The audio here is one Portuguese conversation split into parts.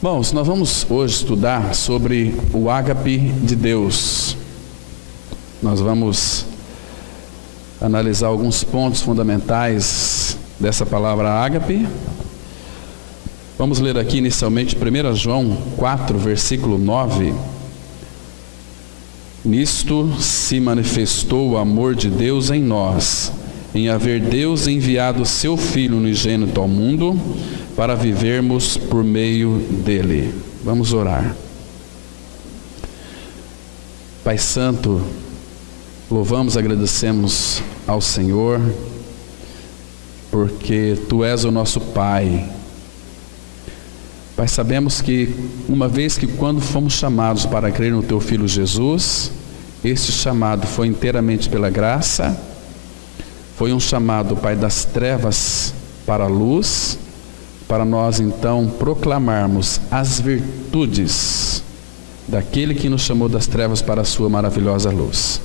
Irmãos, nós vamos hoje estudar sobre o ágape de Deus. Nós vamos analisar alguns pontos fundamentais dessa palavra ágape. Vamos ler aqui inicialmente 1 João 4, versículo 9. Nisto se manifestou o amor de Deus em nós, em haver Deus enviado seu Filho unigênito ao mundo, para vivermos por meio dele. Vamos orar. Pai Santo, louvamos e agradecemos ao Senhor, porque Tu és o nosso Pai. Pai, sabemos que uma vez que quando fomos chamados para crer no Teu Filho Jesus, este chamado foi inteiramente pela graça, foi um chamado, Pai, das trevas para a luz, para nós então proclamarmos as virtudes daquele que nos chamou das trevas para a sua maravilhosa luz.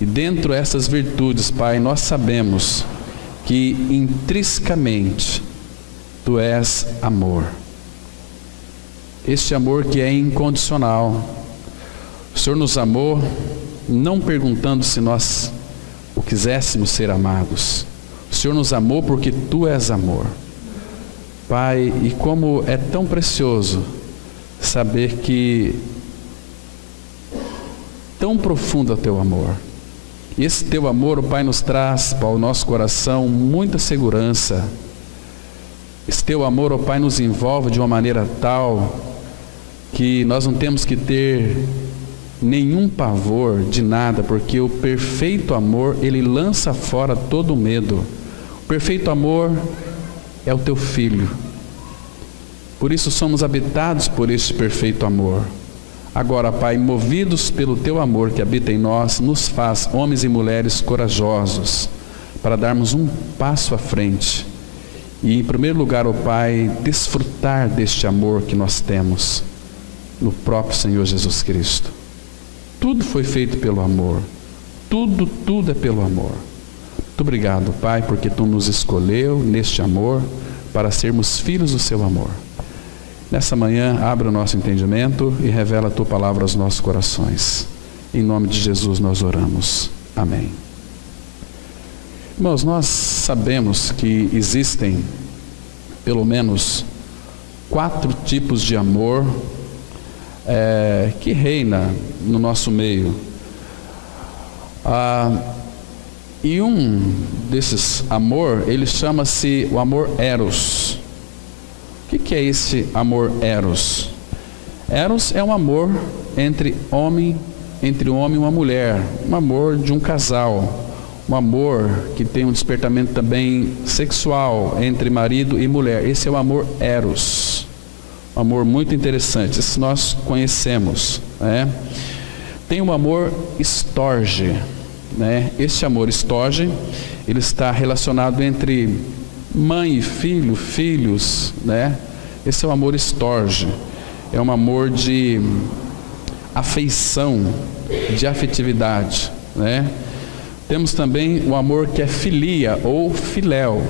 E dentro dessas virtudes, Pai, nós sabemos que intrinsecamente Tu és amor. Este amor que é incondicional. O Senhor nos amou não perguntando se nós o quiséssemos ser amados. O Senhor nos amou porque Tu és amor. Pai, e como é tão precioso saber que tão profundo é o Teu amor. E esse Teu amor, o Pai, nos traz para o nosso coração muita segurança. Esse Teu amor, o Pai, nos envolve de uma maneira tal que nós não temos que ter nenhum pavor de nada, porque o perfeito amor, ele lança fora todo o medo. O perfeito amor é o Teu Filho. Por isso somos habitados por este perfeito amor. Agora, Pai, movidos pelo Teu amor que habita em nós, nos faz homens e mulheres corajosos para darmos um passo à frente. E em primeiro lugar, ó Pai, desfrutar deste amor que nós temos no próprio Senhor Jesus Cristo. Tudo foi feito pelo amor. Tudo é pelo amor. Muito obrigado, Pai, porque Tu nos escolheu neste amor para sermos filhos do Seu amor. Nessa manhã, abre o nosso entendimento e revela a Tua palavra aos nossos corações. Em nome de Jesus nós oramos. Amém. Irmãos, nós sabemos que existem pelo menos 4 tipos de amor que reina no nosso meio. E um desses amor, ele chama-se o amor eros. O que é esse amor eros? Eros é um amor entre um homem e uma mulher, um amor de um casal, um amor que tem um despertamento também sexual entre marido e mulher. Esse é o amor eros, um amor muito interessante, esse nós conhecemos, né? Tem o amor storge, né? Este amor storge, ele está relacionado entre mãe e filho, filhos, né? Esse é o amor storge, é um amor de afeição, de afetividade, né? Temos também o amor que é filia ou filéu.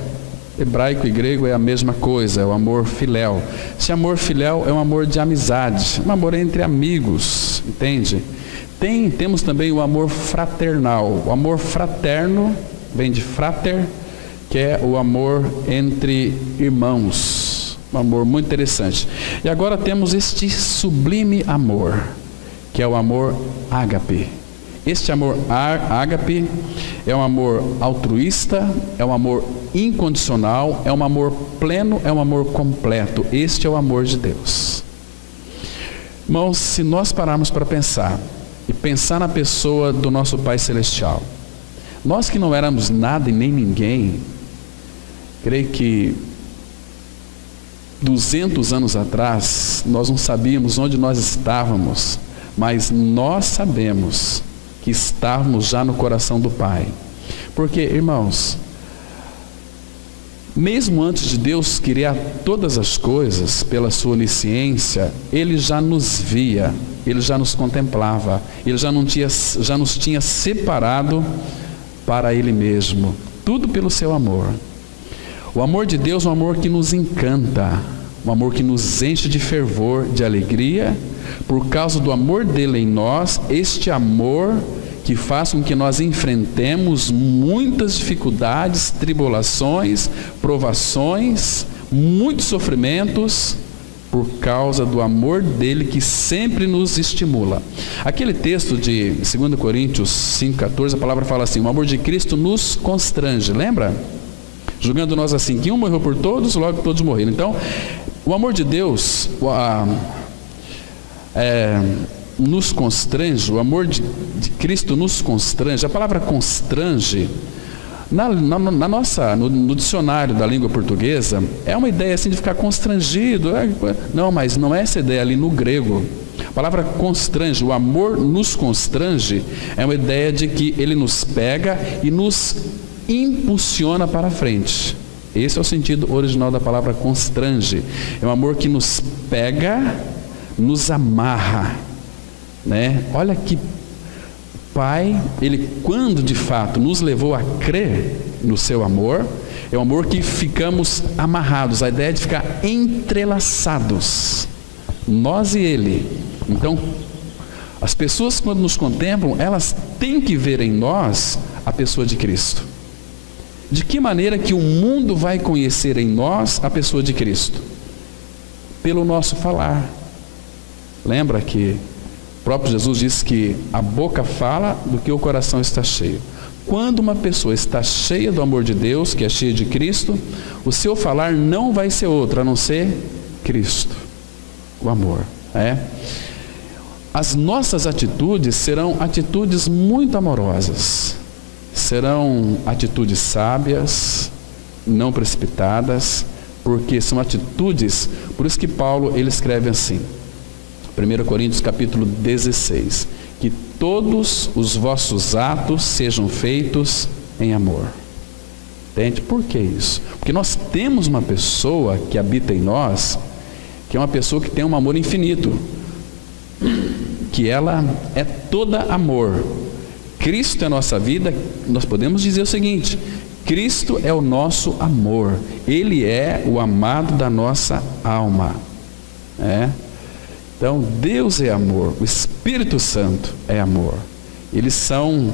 Hebraico e grego é a mesma coisa, é o amor filéu. Esse amor filéu é um amor de amizade, um amor entre amigos, entende? Temos também o amor fraternal. O amor fraterno vem de frater, que é o amor entre irmãos. Um amor muito interessante. E agora temos este sublime amor, que é o amor ágape. Este amor ágape é um amor altruísta, é um amor incondicional, é um amor pleno, é um amor completo. Este é o amor de Deus. Irmãos, se nós pararmos para pensar, e pensar na pessoa do nosso Pai Celestial, nós que não éramos nada e nem ninguém, creio que 200 anos atrás, nós não sabíamos onde nós estávamos, mas nós sabemos que estávamos já no coração do Pai. Porque, irmãos, mesmo antes de Deus criar todas as coisas, pela sua onisciência, Ele já nos via, Ele já nos contemplava, Ele já nos tinha separado para Ele mesmo, tudo pelo seu amor. O amor de Deus é um amor que nos encanta, um amor que nos enche de fervor, de alegria, por causa do amor dele em nós, este amor que faz com que nós enfrentemos muitas dificuldades, tribulações, provações, muitos sofrimentos, por causa do amor dele que sempre nos estimula. Aquele texto de 2 Coríntios 5,14, a palavra fala assim: o amor de Cristo nos constrange, lembra? Julgando nós assim, que um morreu por todos, logo todos morreram. Então, o amor de Deus nos constrange, o amor de Cristo nos constrange. A palavra constrange, no dicionário da língua portuguesa, é uma ideia assim de ficar constrangido. Não, mas não é essa ideia ali no grego. A palavra constrange, o amor nos constrange, é uma ideia de que ele nos pega e nos impulsiona para frente. Esse é o sentido original da palavra constrange. É um amor que nos pega, nos amarra, né? Olha que Pai, ele quando de fato nos levou a crer no seu amor, é um amor que ficamos amarrados, a ideia de ficar entrelaçados, nós e ele. Então, as pessoas quando nos contemplam, elas têm que ver em nós a pessoa de Cristo. De que maneira que o mundo vai conhecer em nós a pessoa de Cristo? Pelo nosso falar. Lembra que o próprio Jesus disse que a boca fala do que o coração está cheio. Quando uma pessoa está cheia do amor de Deus, que é cheia de Cristo, o seu falar não vai ser outro, a não ser Cristo, o amor. As nossas atitudes serão atitudes muito amorosas, serão atitudes sábias, não precipitadas, porque são atitudes, por isso que Paulo ele escreve assim, 1 Coríntios capítulo 16, que todos os vossos atos sejam feitos em amor. Entende? Por que isso? Porque nós temos uma pessoa que habita em nós, que é uma pessoa que tem um amor infinito, que ela é toda amor. Cristo é a nossa vida. Nós podemos dizer o seguinte: Cristo é o nosso amor, Ele é o amado da nossa alma. Então, Deus é amor, o Espírito Santo é amor. Eles são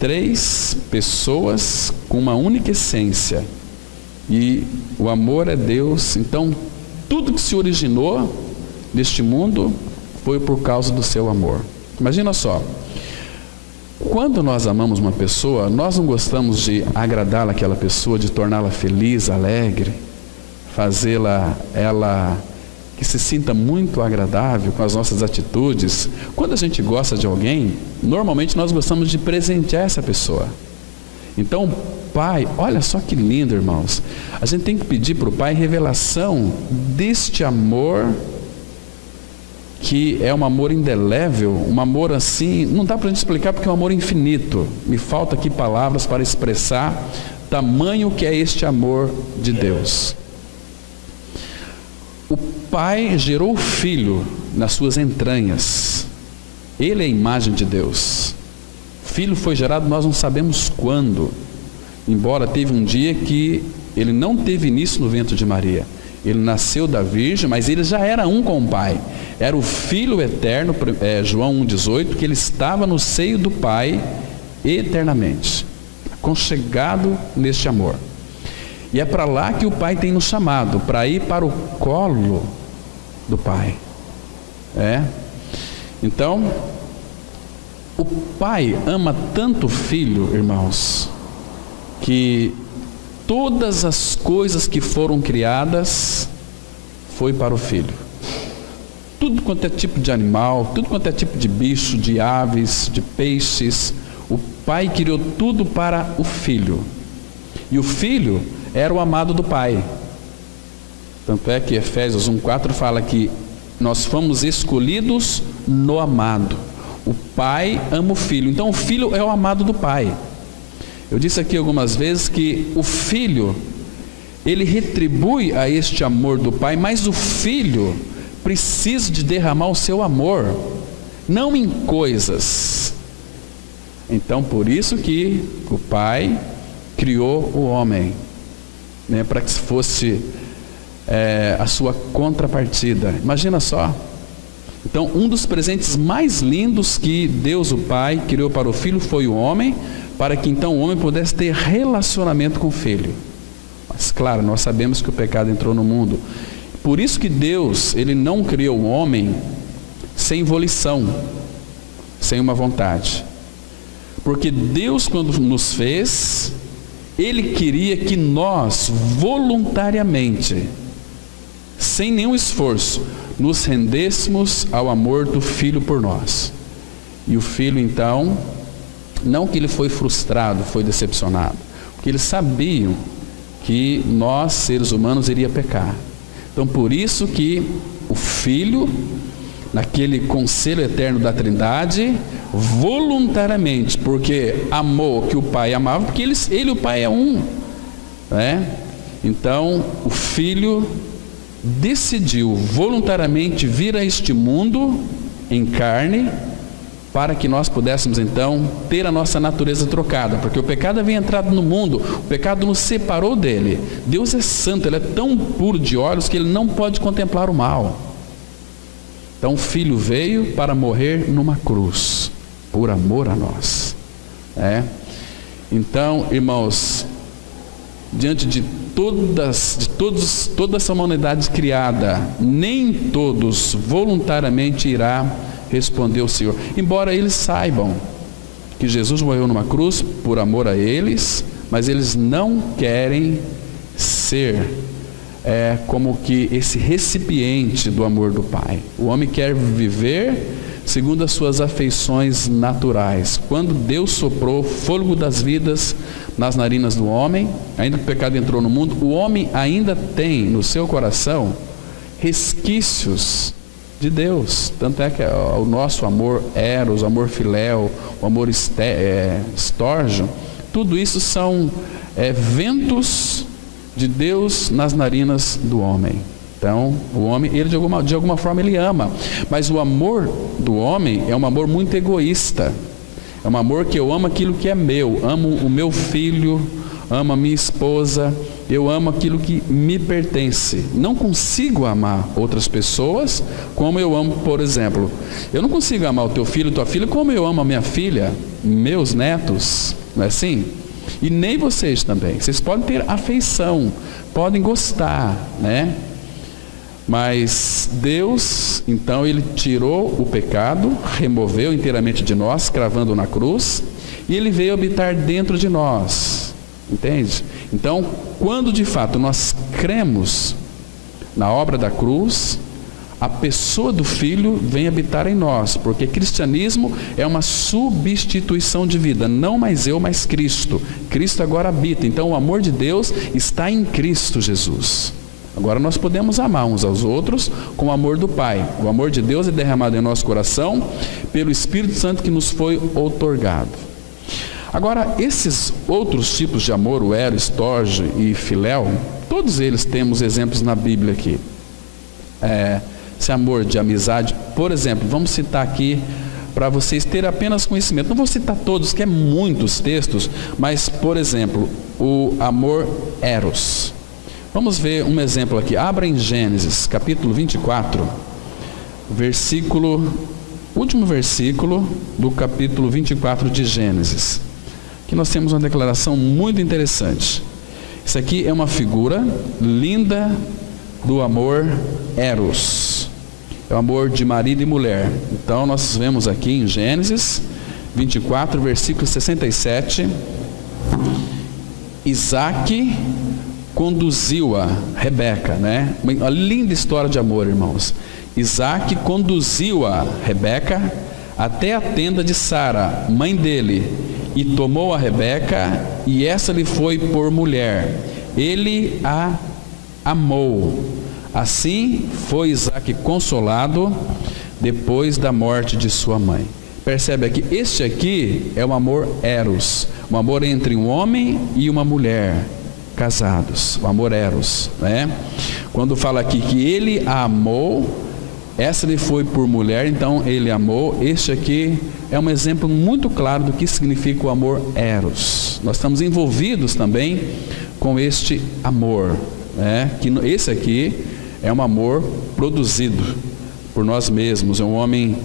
três pessoas com uma única essência. E o amor é Deus. Então, tudo que se originou neste mundo foi por causa do seu amor. Imagina só, quando nós amamos uma pessoa, nós não gostamos de agradá-la àquela pessoa, de torná-la feliz, alegre, fazê-la que se sinta muito agradável com as nossas atitudes. Quando a gente gosta de alguém, normalmente nós gostamos de presentear essa pessoa. Então, Pai, olha só que lindo, irmãos. A gente tem que pedir para o Pai revelação deste amor, que é um amor indelével, um amor assim, não dá para a gente explicar porque é um amor infinito. Me falta aqui palavras para expressar tamanho que é este amor de Deus. O Pai gerou o Filho nas suas entranhas. Ele é a imagem de Deus. O Filho foi gerado, nós não sabemos quando. Embora teve um dia que ele não teve início no ventre de Maria. Ele nasceu da Virgem, mas ele já era um com o Pai. Era o Filho eterno, João 1,18, que ele estava no seio do Pai eternamente, aconchegado neste amor. E é para lá que o Pai tem nos chamado, para ir para o colo do Pai. Então, o Pai ama tanto o Filho, irmãos, que todas as coisas que foram criadas foi para o Filho. Tudo quanto é tipo de animal, tudo quanto é tipo de bicho, de aves, de peixes, o Pai criou tudo para o Filho. E o Filho era o amado do Pai. Tanto é que Efésios 1,4 fala que nós fomos escolhidos no amado. O Pai ama o Filho. Então o Filho é o amado do Pai. Eu disse aqui algumas vezes que o Filho, ele retribui a este amor do Pai, mas o Filho precisa de derramar o seu amor, não em coisas. Então por isso que o Pai criou o homem, para que fosse a sua contrapartida. Imagina só. Então, um dos presentes mais lindos que Deus o Pai criou para o Filho foi o homem, para que então o homem pudesse ter relacionamento com o Filho. Mas claro, nós sabemos que o pecado entrou no mundo. Por isso que Deus, Ele não criou o homem sem volição, sem uma vontade. Porque Deus, quando nos fez, Ele queria que nós, voluntariamente, sem nenhum esforço, nos rendêssemos ao amor do Filho por nós. E o Filho então, não que ele foi frustrado, foi decepcionado, porque eles sabiam que nós, seres humanos, iria pecar. Então por isso que o Filho, naquele conselho eterno da Trindade, voluntariamente, porque amou que o Pai amava, porque ele e o Pai é um, né? Então o Filho decidiu voluntariamente vir a este mundo em carne, para que nós pudéssemos então ter a nossa natureza trocada, porque o pecado havia entrado no mundo, o pecado nos separou dele. Deus é santo, Ele é tão puro de olhos que Ele não pode contemplar o mal. Então o Filho veio para morrer numa cruz, por amor a nós. Então, irmãos, diante de toda essa humanidade criada, nem todos voluntariamente irá responder o Senhor, embora eles saibam que Jesus morreu numa cruz por amor a eles, mas eles não querem ser como que esse recipiente do amor do Pai. O homem quer viver segundo as suas afeições naturais. Quando Deus soprou o fôlego das vidas nas narinas do homem, ainda que o pecado entrou no mundo, o homem ainda tem no seu coração resquícios de Deus. Tanto é que o nosso amor eros, o amor filéu, o amor estorgio, tudo isso são ventos de Deus nas narinas do homem. Então, o homem, ele de alguma forma ele ama, mas o amor do homem é um amor muito egoísta. É um amor que eu amo aquilo que é meu, amo o meu filho, amo a minha esposa, eu amo aquilo que me pertence. Não consigo amar outras pessoas como eu amo, por exemplo, eu não consigo amar o teu filho, tua filha, como eu amo a minha filha, meus netos, não é assim? E nem vocês também. Vocês podem ter afeição, podem gostar, né? Mas Deus, então, Ele tirou o pecado, removeu inteiramente de nós, cravando na cruz, e Ele veio habitar dentro de nós, entende? Então, quando de fato nós cremos na obra da cruz, a pessoa do Filho vem habitar em nós, porque cristianismo é uma substituição de vida, não mais eu, mas Cristo. Cristo agora habita, então o amor de Deus está em Cristo Jesus. Agora nós podemos amar uns aos outros com o amor do Pai. O amor de Deus é derramado em nosso coração pelo Espírito Santo que nos foi outorgado. Agora, esses outros tipos de amor, o eros, estorgio e filéu, todos eles temos exemplos na Bíblia aqui. Esse amor de amizade, por exemplo, vamos citar aqui para vocês terem apenas conhecimento. Não vou citar todos, que é muitos textos, mas, por exemplo, o amor eros. Vamos ver um exemplo aqui. Abra em Gênesis, capítulo 24, último versículo do capítulo 24 de Gênesis. Aqui nós temos uma declaração muito interessante. Isso aqui é uma figura linda do amor eros. É o amor de marido e mulher. Então nós vemos aqui em Gênesis 24, versículo 67, Isaac conduziu a Rebeca, né? Uma linda história de amor, irmãos. Isaac conduziu a Rebeca até a tenda de Sara, mãe dele, e tomou a Rebeca, e essa lhe foi por mulher. Ele a amou. Assim foi Isaac consolado depois da morte de sua mãe. Percebe aqui, este aqui é o amor eros, um amor entre um homem e uma mulher casados, o amor eros, né? Quando fala aqui que ele a amou, essa lhe foi por mulher, então ele amou. Este aqui é um exemplo muito claro do que significa o amor eros. Nós estamos envolvidos também com este amor, que esse aqui é um amor produzido por nós mesmos, é um homem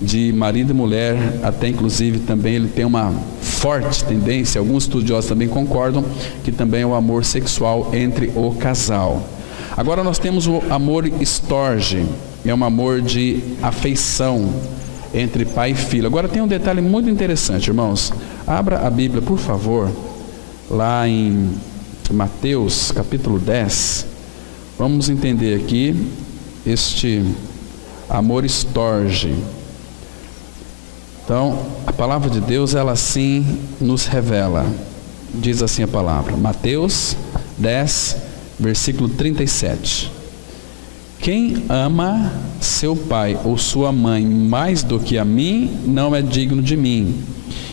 de marido e mulher, até inclusive também ele tem uma forte tendência, alguns estudiosos também concordam, que também é o amor sexual entre o casal. Agora nós temos o amor storge, é um amor de afeição entre pai e filho. Agora tem um detalhe muito interessante, irmãos. Abra a Bíblia, por favor, lá em Mateus capítulo 10. Vamos entender aqui este amor storge. Então, a palavra de Deus, ela sim nos revela. Diz assim a palavra, Mateus 10, versículo 37. Quem ama seu pai ou sua mãe mais do que a mim, não é digno de mim.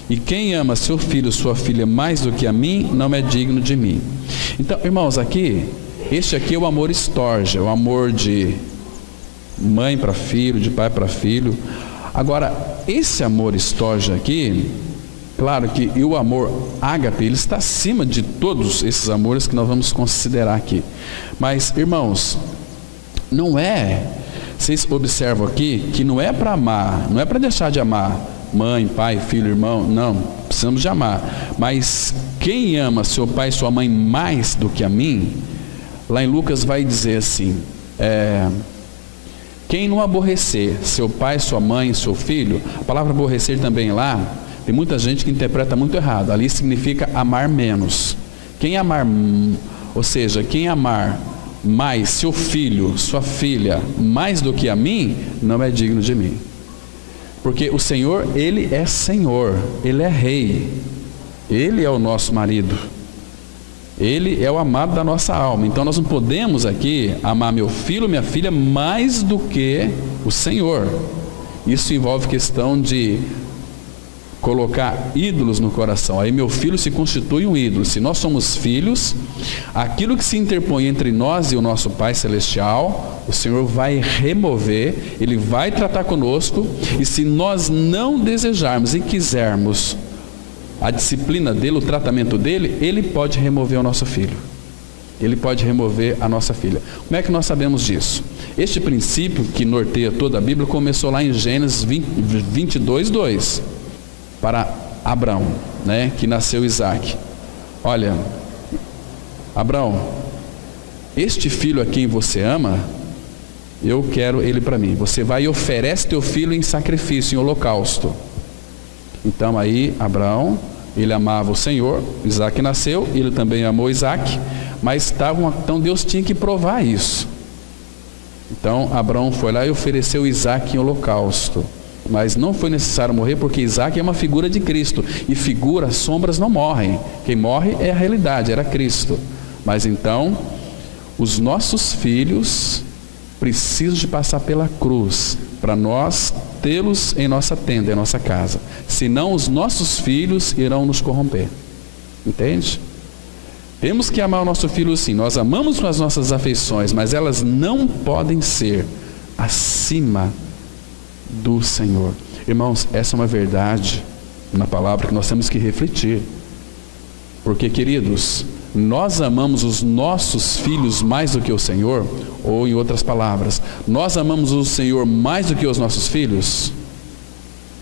E quem ama seu filho ou sua filha mais do que a mim, não é digno de mim. Então, irmãos, este aqui é o amor storge, é o amor de mãe para filho, de pai para filho. Agora, esse amor storge aqui, claro que o amor ágape, ele está acima de todos esses amores que nós vamos considerar aqui. Mas, irmãos, não é, vocês observam aqui, que não é para amar, não é para deixar de amar mãe, pai, filho, irmão, não, precisamos de amar. Mas quem ama seu pai e sua mãe mais do que a mim, lá em Lucas vai dizer assim, quem não aborrecer seu pai, sua mãe, seu filho, a palavra aborrecer também lá, tem muita gente que interpreta muito errado, ali significa amar menos. Quem amar, ou seja, quem amar mais seu filho, sua filha, mais do que a mim, não é digno de mim. Porque o Senhor, Ele é Senhor, Ele é Rei, Ele é o nosso marido, Ele é o amado da nossa alma. Então nós não podemos aqui amar meu filho, minha filha, mais do que o Senhor. Isso envolve questão de colocar ídolos no coração. Aí meu filho se constitui um ídolo. Se nós somos filhos, aquilo que se interpõe entre nós e o nosso Pai Celestial, o Senhor vai remover, Ele vai tratar conosco, e se nós não desejarmos e quisermos a disciplina dele, o tratamento dele, Ele pode remover o nosso filho, Ele pode remover a nossa filha. Como é que nós sabemos disso? Este princípio que norteia toda a Bíblia começou lá em Gênesis 22, 2, para Abrão, que nasceu Isaac. Olha, Abrão, este filho a quem você ama, eu quero ele para mim. Você vai e oferece teu filho em sacrifício, em holocausto. Então aí Abraão, ele amava o Senhor, Isaac nasceu, ele também amou Isaac, mas então Deus tinha que provar isso. Então Abraão foi lá e ofereceu Isaac em holocausto, mas não foi necessário morrer, porque Isaac é uma figura de Cristo, e figuras, sombras não morrem, quem morre é a realidade, era Cristo. Mas então os nossos filhos precisam de passar pela cruz, para nós tê-los em nossa tenda, em nossa casa. Senão os nossos filhos irão nos corromper. Entende? Temos que amar o nosso filho sim. Nós amamos com as nossas afeições, mas elas não podem ser acima do Senhor. Irmãos, essa é uma verdade na palavra que nós temos que refletir. Porque, queridos, nós amamos os nossos filhos mais do que o Senhor, ou em outras palavras, nós amamos o Senhor mais do que os nossos filhos.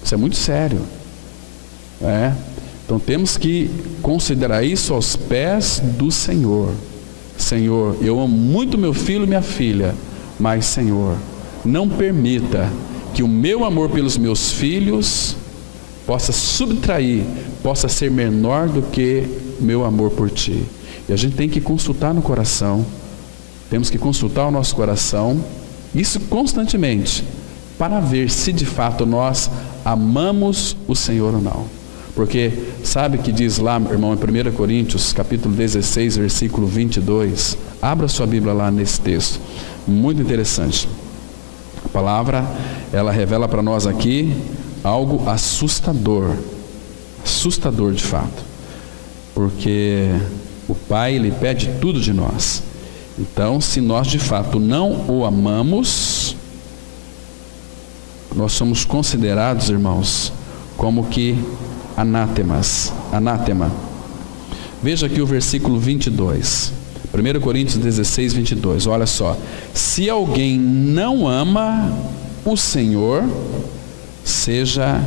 Isso é muito sério. Então temos que considerar isso aos pés do Senhor. Senhor, eu amo muito meu filho e minha filha, mas Senhor, não permita que o meu amor pelos meus filhos possa subtrair, possa ser menor do que meu amor por Ti. E a gente tem que consultar no coração, temos que consultar o nosso coração, isso constantemente, para ver se de fato nós amamos o Senhor ou não. Porque sabe que diz lá, irmão, em 1 Coríntios, capítulo 16, versículo 22, abra sua Bíblia lá nesse texto, muito interessante. A palavra, ela revela para nós aqui algo assustador, assustador de fato, porque o Pai, Ele pede tudo de nós. Então, se nós de fato não o amamos, nós somos considerados, irmãos, como que anátema. Veja aqui o versículo 22. A 1 Coríntios 16, 22, olha só. Se alguém não ama o Senhor, seja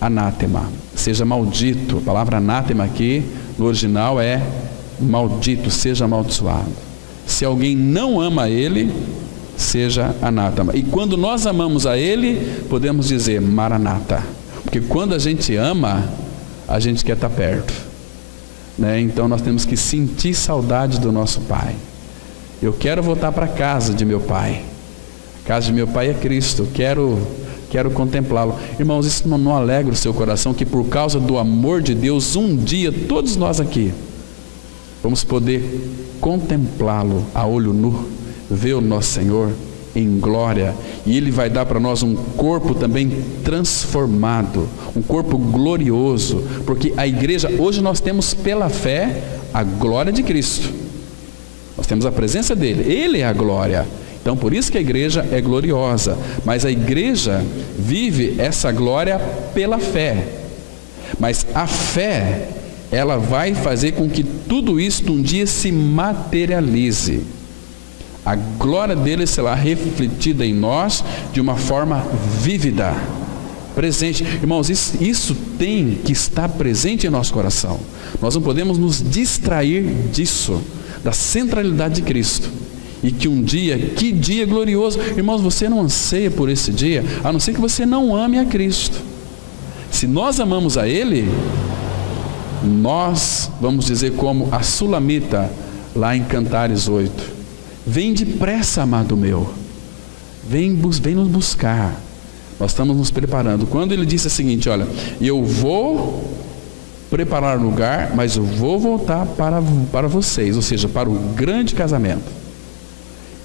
anátema, seja maldito. A palavra anátema aqui, no original, é maldito, seja amaldiçoado. Se alguém não ama Ele, seja anátema. E quando nós amamos a Ele, podemos dizer Maranata. Porque quando a gente ama, a gente quer estar perto, né? Então nós temos que sentir saudade do nosso Pai. Eu quero voltar para a casa de meu Pai. A casa de meu Pai é Cristo. Quero contemplá-lo. Irmãos, isso não alegra o seu coração, que por causa do amor de Deus, um dia, todos nós aqui, vamos poder contemplá-lo a olho nu, ver o nosso Senhor em glória, e Ele vai dar para nós um corpo também transformado, um corpo glorioso, porque a igreja, hoje nós temos pela fé a glória de Cristo, nós temos a presença dEle, Ele é a glória. Então por isso que a igreja é gloriosa, mas a igreja vive essa glória pela fé, mas a fé, ela vai fazer com que tudo isso um dia se materialize. A glória dele será refletida em nós de uma forma vívida, presente. Irmãos, isso tem que estar presente em nosso coração. Nós não podemos nos distrair disso, da centralidade de Cristo. E que um dia, que dia glorioso. Irmãos, você não anseia por esse dia, a não ser que você não ame a Cristo. Se nós amamos a Ele, nós vamos dizer como a Sulamita, lá em Cantares 8. Vem depressa, amado meu, vem nos buscar. Nós estamos nos preparando. Quando ele disse o seguinte, olha, eu vou preparar lugar, mas eu vou voltar para vocês, ou seja, para o grande casamento.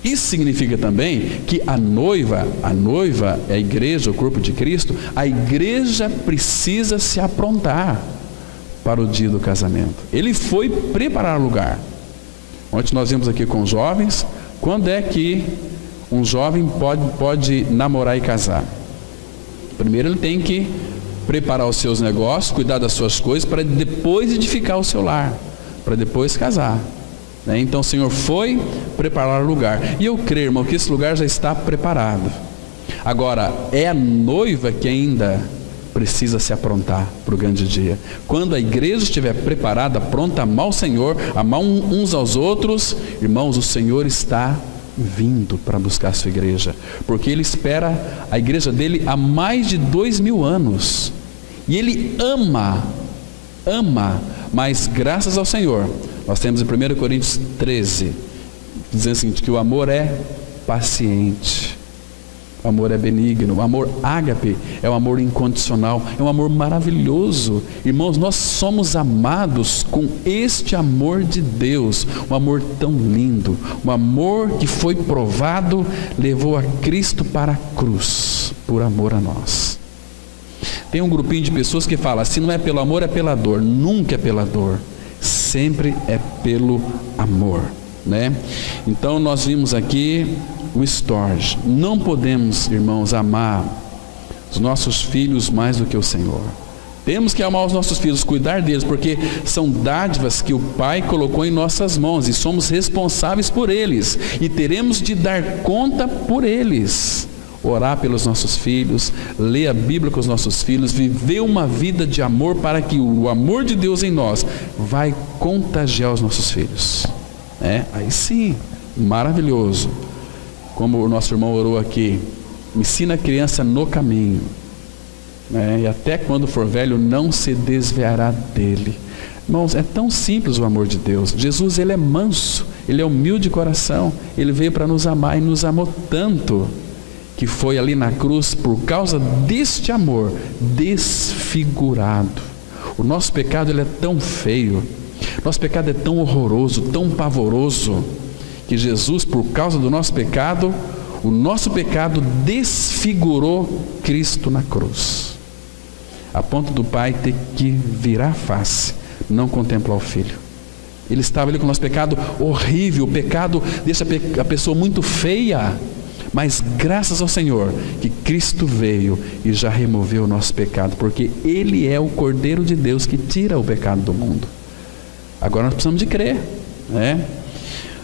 Isso significa também que a noiva é a igreja, o corpo de Cristo. A igreja precisa se aprontar para o dia do casamento. Ele foi preparar lugar. Ontem nós vimos aqui com os jovens, quando é que um jovem pode namorar e casar? Primeiro ele tem que preparar os seus negócios, cuidar das suas coisas, para depois edificar o seu lar, para depois casar, né? Então o Senhor foi preparar o lugar, e eu creio, irmão, que esse lugar já está preparado. Agora, é a noiva que ainda precisa se aprontar para o grande dia. Quando a igreja estiver preparada, pronta a amar o Senhor, amar uns aos outros, irmãos, o Senhor está vindo para buscar a sua igreja, porque Ele espera a igreja dele há mais de 2000 anos, e Ele ama, mas graças ao Senhor, nós temos em 1 Coríntios 13, dizendo o seguinte, que o amor é paciente, o amor é benigno, o amor ágape é um amor incondicional, é um amor maravilhoso. Irmãos, nós somos amados com este amor de Deus, um amor tão lindo, um amor que foi provado, levou a Cristo para a cruz, por amor a nós. Tem um grupinho de pessoas que fala, se não é pelo amor é pela dor. Nunca é pela dor, sempre é pelo amor, né? Então nós vimos aqui o Storge. Não podemos, irmãos, amar os nossos filhos mais do que o Senhor. Temos que amar os nossos filhos, cuidar deles, porque são dádivas que o Pai colocou em nossas mãos e somos responsáveis por eles e teremos de dar conta por eles. Orar pelos nossos filhos, ler a Bíblia com os nossos filhos, viver uma vida de amor, para que o amor de Deus em nós vai contagiar os nossos filhos. Aí sim, maravilhoso. Como o nosso irmão orou aqui, ensina a criança no caminho, e até quando for velho não se desviará dele. Irmãos, é tão simples o amor de Deus. Jesus, Ele é manso, Ele é humilde de coração, Ele veio para nos amar e nos amou tanto, que foi ali na cruz, por causa deste amor, desfigurado. O nosso pecado, ele é tão feio, nosso pecado é tão horroroso, tão pavoroso, que Jesus, por causa do nosso pecado, o nosso pecado desfigurou Cristo na cruz, a ponto do Pai ter que virar a face, não contemplar o Filho. Ele estava ali com o nosso pecado horrível. O pecado deixa a pessoa muito feia, mas graças ao Senhor que Cristo veio e já removeu o nosso pecado, porque Ele é o Cordeiro de Deus que tira o pecado do mundo. Agora nós precisamos de crer,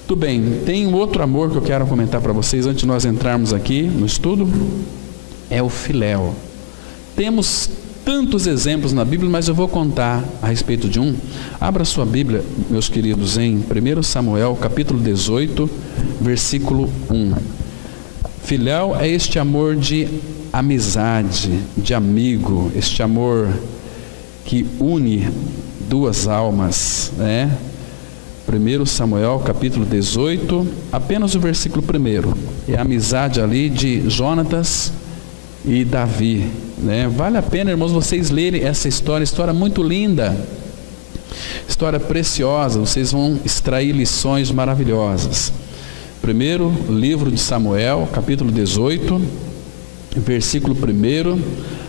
Tudo bem, tem um outro amor que eu quero comentar para vocês antes de nós entrarmos aqui no estudo, é o filéu. Temos tantos exemplos na Bíblia, mas eu vou contar a respeito de um. Abra sua Bíblia, meus queridos, em 1 Samuel, capítulo 18, versículo 1. Filéu é este amor de amizade, de amigo, este amor que une duas almas, né? 1 Samuel capítulo 18, apenas o versículo 1, é a amizade ali de Jonatas e Davi, né? Vale a pena, irmãos, vocês lerem essa história muito linda, história preciosa, vocês vão extrair lições maravilhosas. Primeiro livro de Samuel, capítulo 18, versículo 1,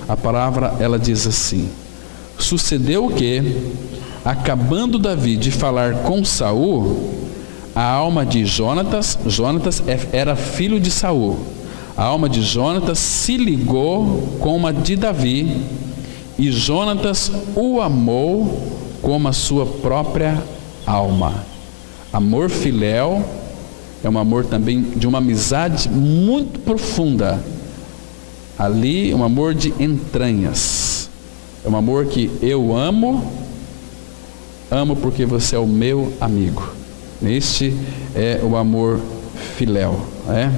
a palavra ela diz assim: sucedeu que, acabando Davi de falar com Saul, a alma de Jonatas era filho de Saul, a alma de Jonatas se ligou com a de Davi, e Jonatas o amou como a sua própria alma. Amor filéu é um amor também de uma amizade muito profunda, ali um amor de entranhas, é um amor que eu amo porque você é o meu amigo. Este é o amor filéu, né?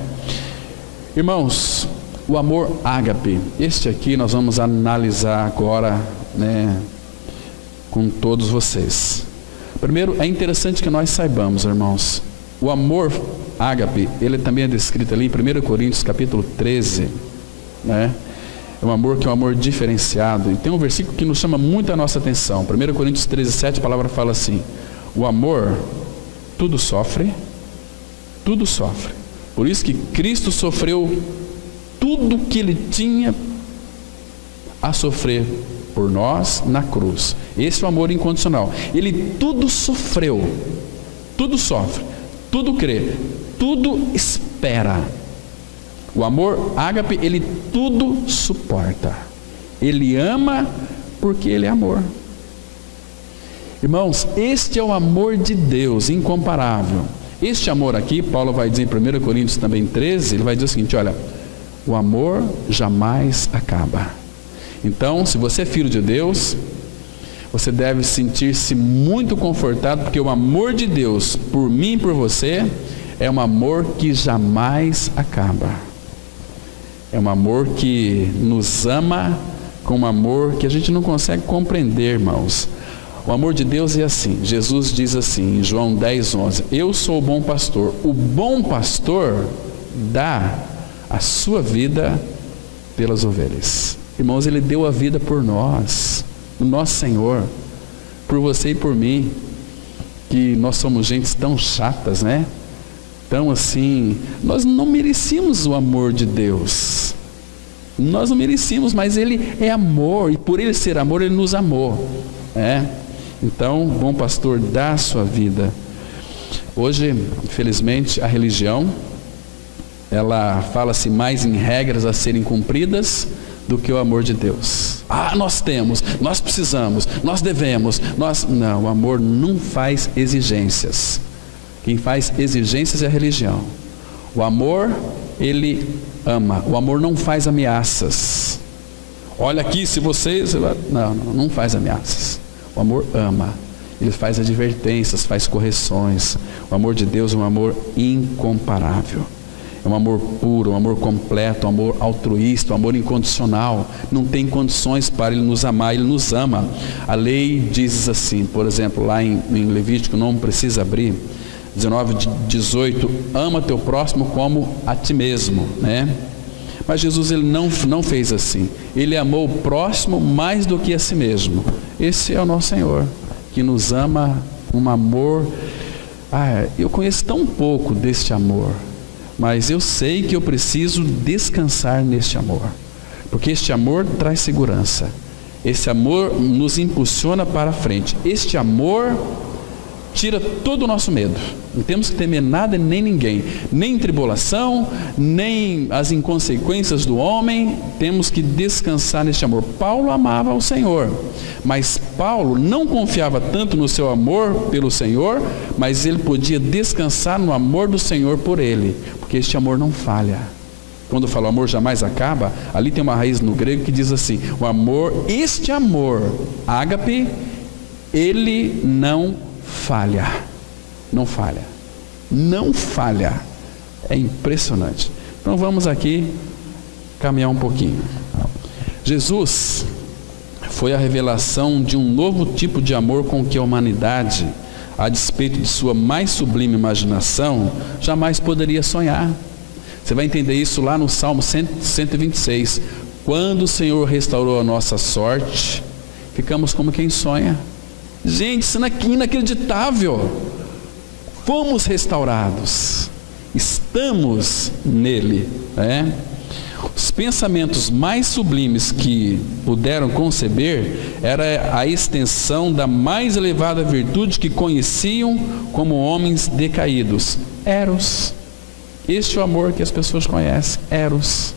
Irmãos, o amor ágape, este aqui nós vamos analisar agora, né, com todos vocês. Primeiro, é interessante que nós saibamos, irmãos, o amor ágape, ele também é descrito ali em 1 Coríntios capítulo 13, né? É um amor que é um amor diferenciado. E tem um versículo que nos chama muito a nossa atenção. 1 Coríntios 13, 7, a palavra fala assim: o amor tudo sofre. Por isso que Cristo sofreu tudo que Ele tinha a sofrer por nós na cruz. Esse é o amor incondicional. Ele tudo sofreu, tudo sofre, tudo crê, tudo espera. O amor ágape, ele tudo suporta. Ele ama porque ele é amor. Irmãos, este é o amor de Deus, incomparável. Este amor aqui, Paulo vai dizer em 1 Coríntios também 13, ele vai dizer o seguinte: olha, o amor jamais acaba. Então, se você é filho de Deus, você deve sentir-se muito confortado, porque o amor de Deus por mim e por você é um amor que jamais acaba. É um amor que nos ama com um amor que a gente não consegue compreender, irmãos. O amor de Deus é assim. Jesus diz assim em João 10, 11: eu sou o bom pastor. O bom pastor dá a sua vida pelas ovelhas. Irmãos, Ele deu a vida por nós, o nosso Senhor, por você e por mim, que nós somos gentes tão chatas, né? Então assim, nós não merecíamos o amor de Deus, nós não merecíamos, mas Ele é amor, e por Ele ser amor, Ele nos amou, né? Então, o bom pastor dá a sua vida. Hoje, infelizmente, a religião, ela fala-se mais em regras a serem cumpridas do que o amor de Deus. Nós temos, nós precisamos, nós devemos, não, o amor não faz exigências. Quem faz exigências é a religião. O amor, ele ama. O amor não faz ameaças. Olha aqui, se vocês... Não faz ameaças. O amor ama. Ele faz advertências, faz correções. O amor de Deus é um amor incomparável. É um amor puro, um amor completo, um amor altruísta, um amor incondicional. Não tem condições para Ele nos amar, Ele nos ama. A lei diz assim, por exemplo, lá em Levítico, não precisa abrir, 19, 18, ama teu próximo como a ti mesmo, né? Mas Jesus, Ele não fez assim. Ele amou o próximo mais do que a si mesmo. Esse é o nosso Senhor, que nos ama um amor. Eu conheço tão pouco deste amor, mas eu sei que eu preciso descansar neste amor, porque este amor traz segurança. Esse amor nos impulsiona para frente. Este amor tira todo o nosso medo. Não temos que temer nada nem ninguém, nem tribulação, nem as inconsequências do homem. Temos que descansar neste amor. Paulo amava o Senhor, mas Paulo não confiava tanto no seu amor pelo Senhor, mas ele podia descansar no amor do Senhor por ele, porque este amor não falha. Quando fala o amor jamais acaba, ali tem uma raiz no grego que diz assim: o amor, este amor, ágape, ele não falha. Não falha. Não falha. É impressionante. Então vamos aqui caminhar um pouquinho. Jesus foi a revelação de um novo tipo de amor com que a humanidade, a despeito de sua mais sublime imaginação, jamais poderia sonhar. Você vai entender isso lá no Salmo 126. Quando o Senhor restaurou a nossa sorte, ficamos como quem sonha. Gente, isso é inacreditável. Fomos restaurados, estamos nele, né? Os pensamentos mais sublimes que puderam conceber era a extensão da mais elevada virtude que conheciam como homens decaídos, Eros. Este é o amor que as pessoas conhecem, Eros,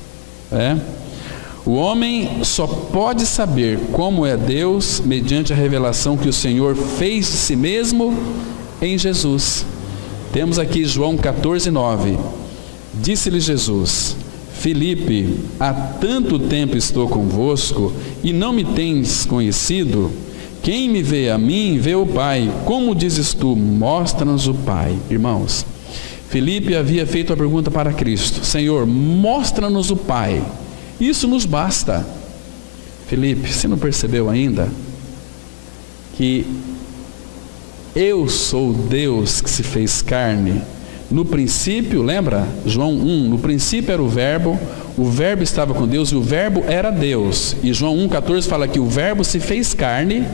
O homem só pode saber como é Deus mediante a revelação que o Senhor fez de si mesmo em Jesus. Temos aqui João 14:9. Disse-lhe Jesus: Filipe, há tanto tempo estou convosco e não me tens conhecido? Quem me vê a mim, vê o Pai. Como dizes tu, mostra-nos o Pai? Irmãos, Filipe havia feito a pergunta para Cristo: Senhor, mostra-nos o Pai. Isso nos basta. Filipe, você não percebeu ainda que eu sou Deus que se fez carne? No princípio, lembra? João 1, no princípio era o verbo estava com Deus e o verbo era Deus. E João 1,14 fala que o verbo se fez carne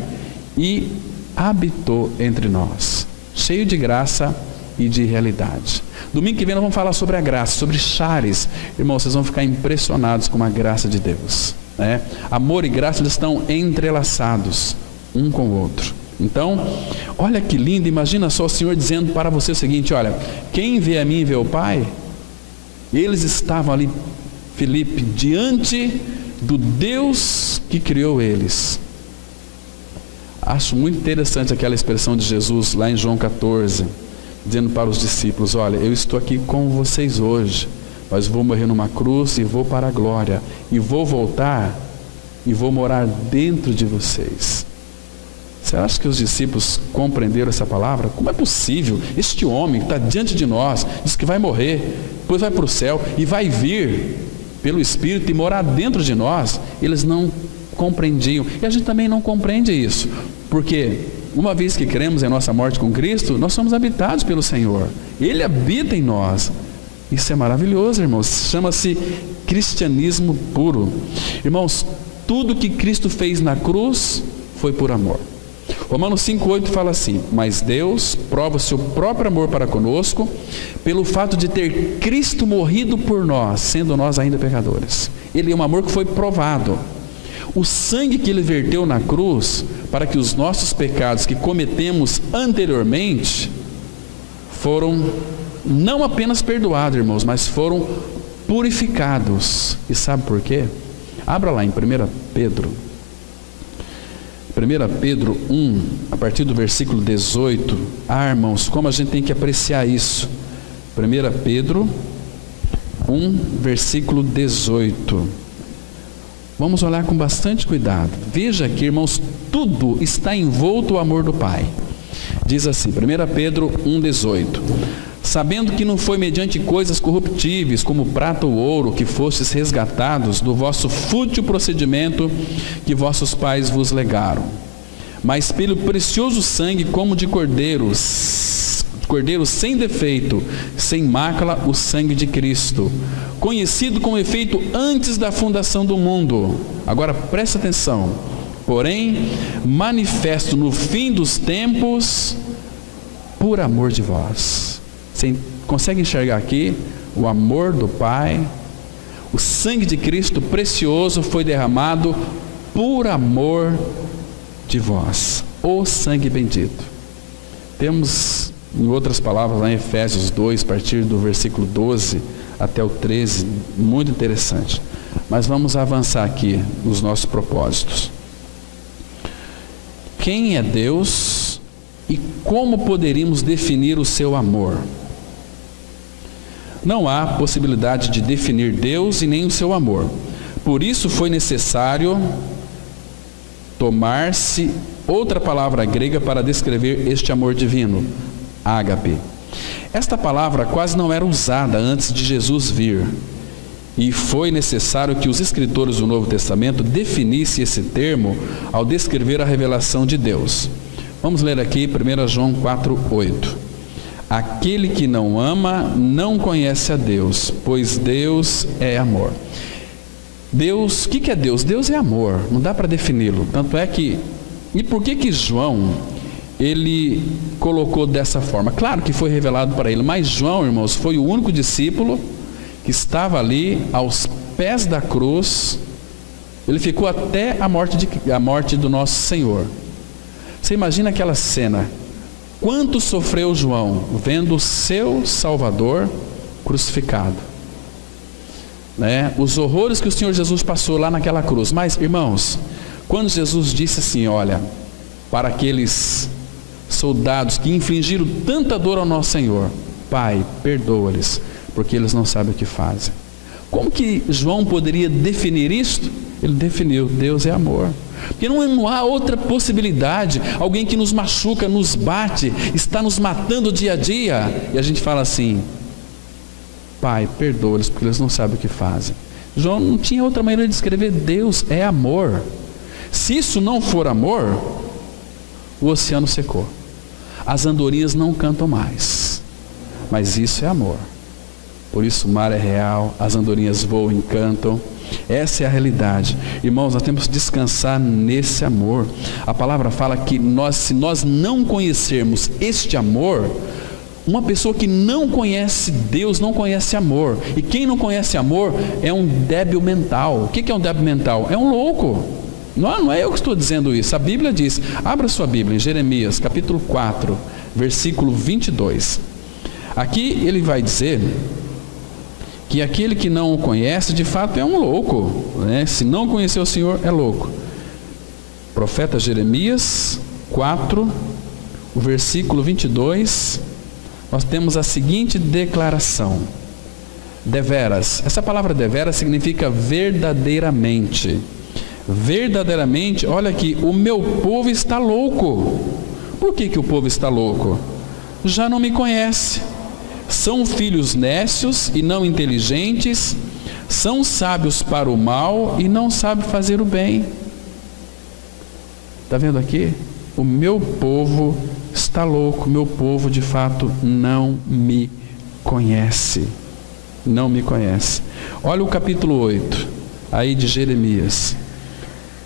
e habitou entre nós, cheio de graça e de realidade. Domingo que vem nós vamos falar sobre a graça, sobre chares. Irmãos, vocês vão ficar impressionados com a graça de Deus, né? Amor e graça, eles estão entrelaçados um com o outro. Então, olha que lindo, imagina só o Senhor dizendo para você o seguinte: olha, quem vê a mim vê o Pai. Eles estavam ali, Filipe, diante do Deus que criou eles. Acho muito interessante aquela expressão de Jesus lá em João 14, dizendo para os discípulos: olha, eu estou aqui com vocês hoje, mas vou morrer numa cruz e vou para a glória, e vou voltar e vou morar dentro de vocês. Você acha que os discípulos compreenderam essa palavra? Como é possível? Este homem que está diante de nós, diz que vai morrer, depois vai para o céu e vai vir pelo Espírito e morar dentro de nós. Eles não compreendiam, e a gente também não compreende isso, porque uma vez que cremos em nossa morte com Cristo, nós somos habitados pelo Senhor, Ele habita em nós. Isso é maravilhoso, irmãos. Chama-se cristianismo puro. Irmãos, tudo que Cristo fez na cruz foi por amor. Romanos 5,8 fala assim: mas Deus prova o seu próprio amor para conosco pelo fato de ter Cristo morrido por nós, sendo nós ainda pecadores. Ele é um amor que foi provado. O sangue que Ele verteu na cruz, para que os nossos pecados que cometemos anteriormente foram não apenas perdoados, irmãos, mas foram purificados. E sabe por quê? Abra lá em 1 Pedro 1, a partir do versículo 18. Irmãos, como a gente tem que apreciar isso. 1 Pedro 1, versículo 18. Vamos olhar com bastante cuidado. Veja aqui, irmãos, tudo está envolto o amor do Pai. Diz assim, 1 Pedro 1,18: sabendo que não foi mediante coisas corruptíveis, como prata ou ouro, que fostes resgatados do vosso fútil procedimento que vossos pais vos legaram, mas pelo precioso sangue, como de cordeiro sem defeito, sem mácula, o sangue de Cristo, conhecido com efeito antes da fundação do mundo. Agora presta atenção: porém, manifesto no fim dos tempos, por amor de vós. Você consegue enxergar aqui o amor do Pai? O sangue de Cristo precioso foi derramado por amor de vós. O sangue bendito. Temos, em outras palavras, lá em Efésios 2, a partir do versículo 12 até o 13, muito interessante. Mas vamos avançar aqui nos nossos propósitos. Quem é Deus e como poderíamos definir o seu amor? Não há possibilidade de definir Deus e nem o seu amor. Por isso foi necessário tomar-se outra palavra grega para descrever este amor divino, ágape. Esta palavra quase não era usada antes de Jesus vir, e foi necessário que os escritores do Novo Testamento definissem esse termo ao descrever a revelação de Deus. Vamos ler aqui 1 João 4:8. Aquele que não ama não conhece a Deus, pois Deus é amor. Deus, o que é Deus? Deus é amor, não dá para defini-lo. Tanto é que, e por que João, ele colocou dessa forma? Claro que foi revelado para ele, mas João, irmãos, foi o único discípulo que estava ali aos pés da cruz. Ele ficou até a morte do nosso Senhor. Você imagina aquela cena? Quanto sofreu João vendo o seu Salvador crucificado, né? Os horrores que o Senhor Jesus passou lá naquela cruz. Mas, irmãos, quando Jesus disse assim, olha, para aqueles soldados que infligiram tanta dor ao nosso Senhor, Pai, perdoa-lhes, porque eles não sabem o que fazem. Como que João poderia definir isto? Ele definiu, Deus é amor. Porque não há outra possibilidade. Alguém que nos machuca, nos bate, está nos matando dia a dia, e a gente fala assim, Pai, perdoa-lhes, porque eles não sabem o que fazem. João não tinha outra maneira de escrever, Deus é amor. Se isso não for amor, o oceano secou, as andorinhas não cantam mais, mas isso é amor. Por isso o mar é real, as andorinhas voam e cantam. Essa é a realidade. Irmãos, nós temos que descansar nesse amor. A palavra fala que se nós não conhecermos este amor, uma pessoa que não conhece Deus não conhece amor. E quem não conhece amor é um débil mental. O que é um débil mental? É um louco. Não é eu que estou dizendo isso. A Bíblia diz, abra sua Bíblia em Jeremias capítulo 4, versículo 22. Aqui ele vai dizer que aquele que não o conhece de fato é um louco, né? Se não conhecer o Senhor é louco. Profeta Jeremias 4, o versículo 22, nós temos a seguinte declaração: deveras. Essa palavra deveras significa verdadeiramente. Verdadeiramente, olha aqui, o meu povo está louco. Por que o povo está louco? Já não me conhece. São filhos nécios e não inteligentes, são sábios para o mal e não sabem fazer o bem. Está vendo aqui? O meu povo está louco, meu povo de fato não me conhece. Não me conhece. Olha o capítulo 8, aí de Jeremias.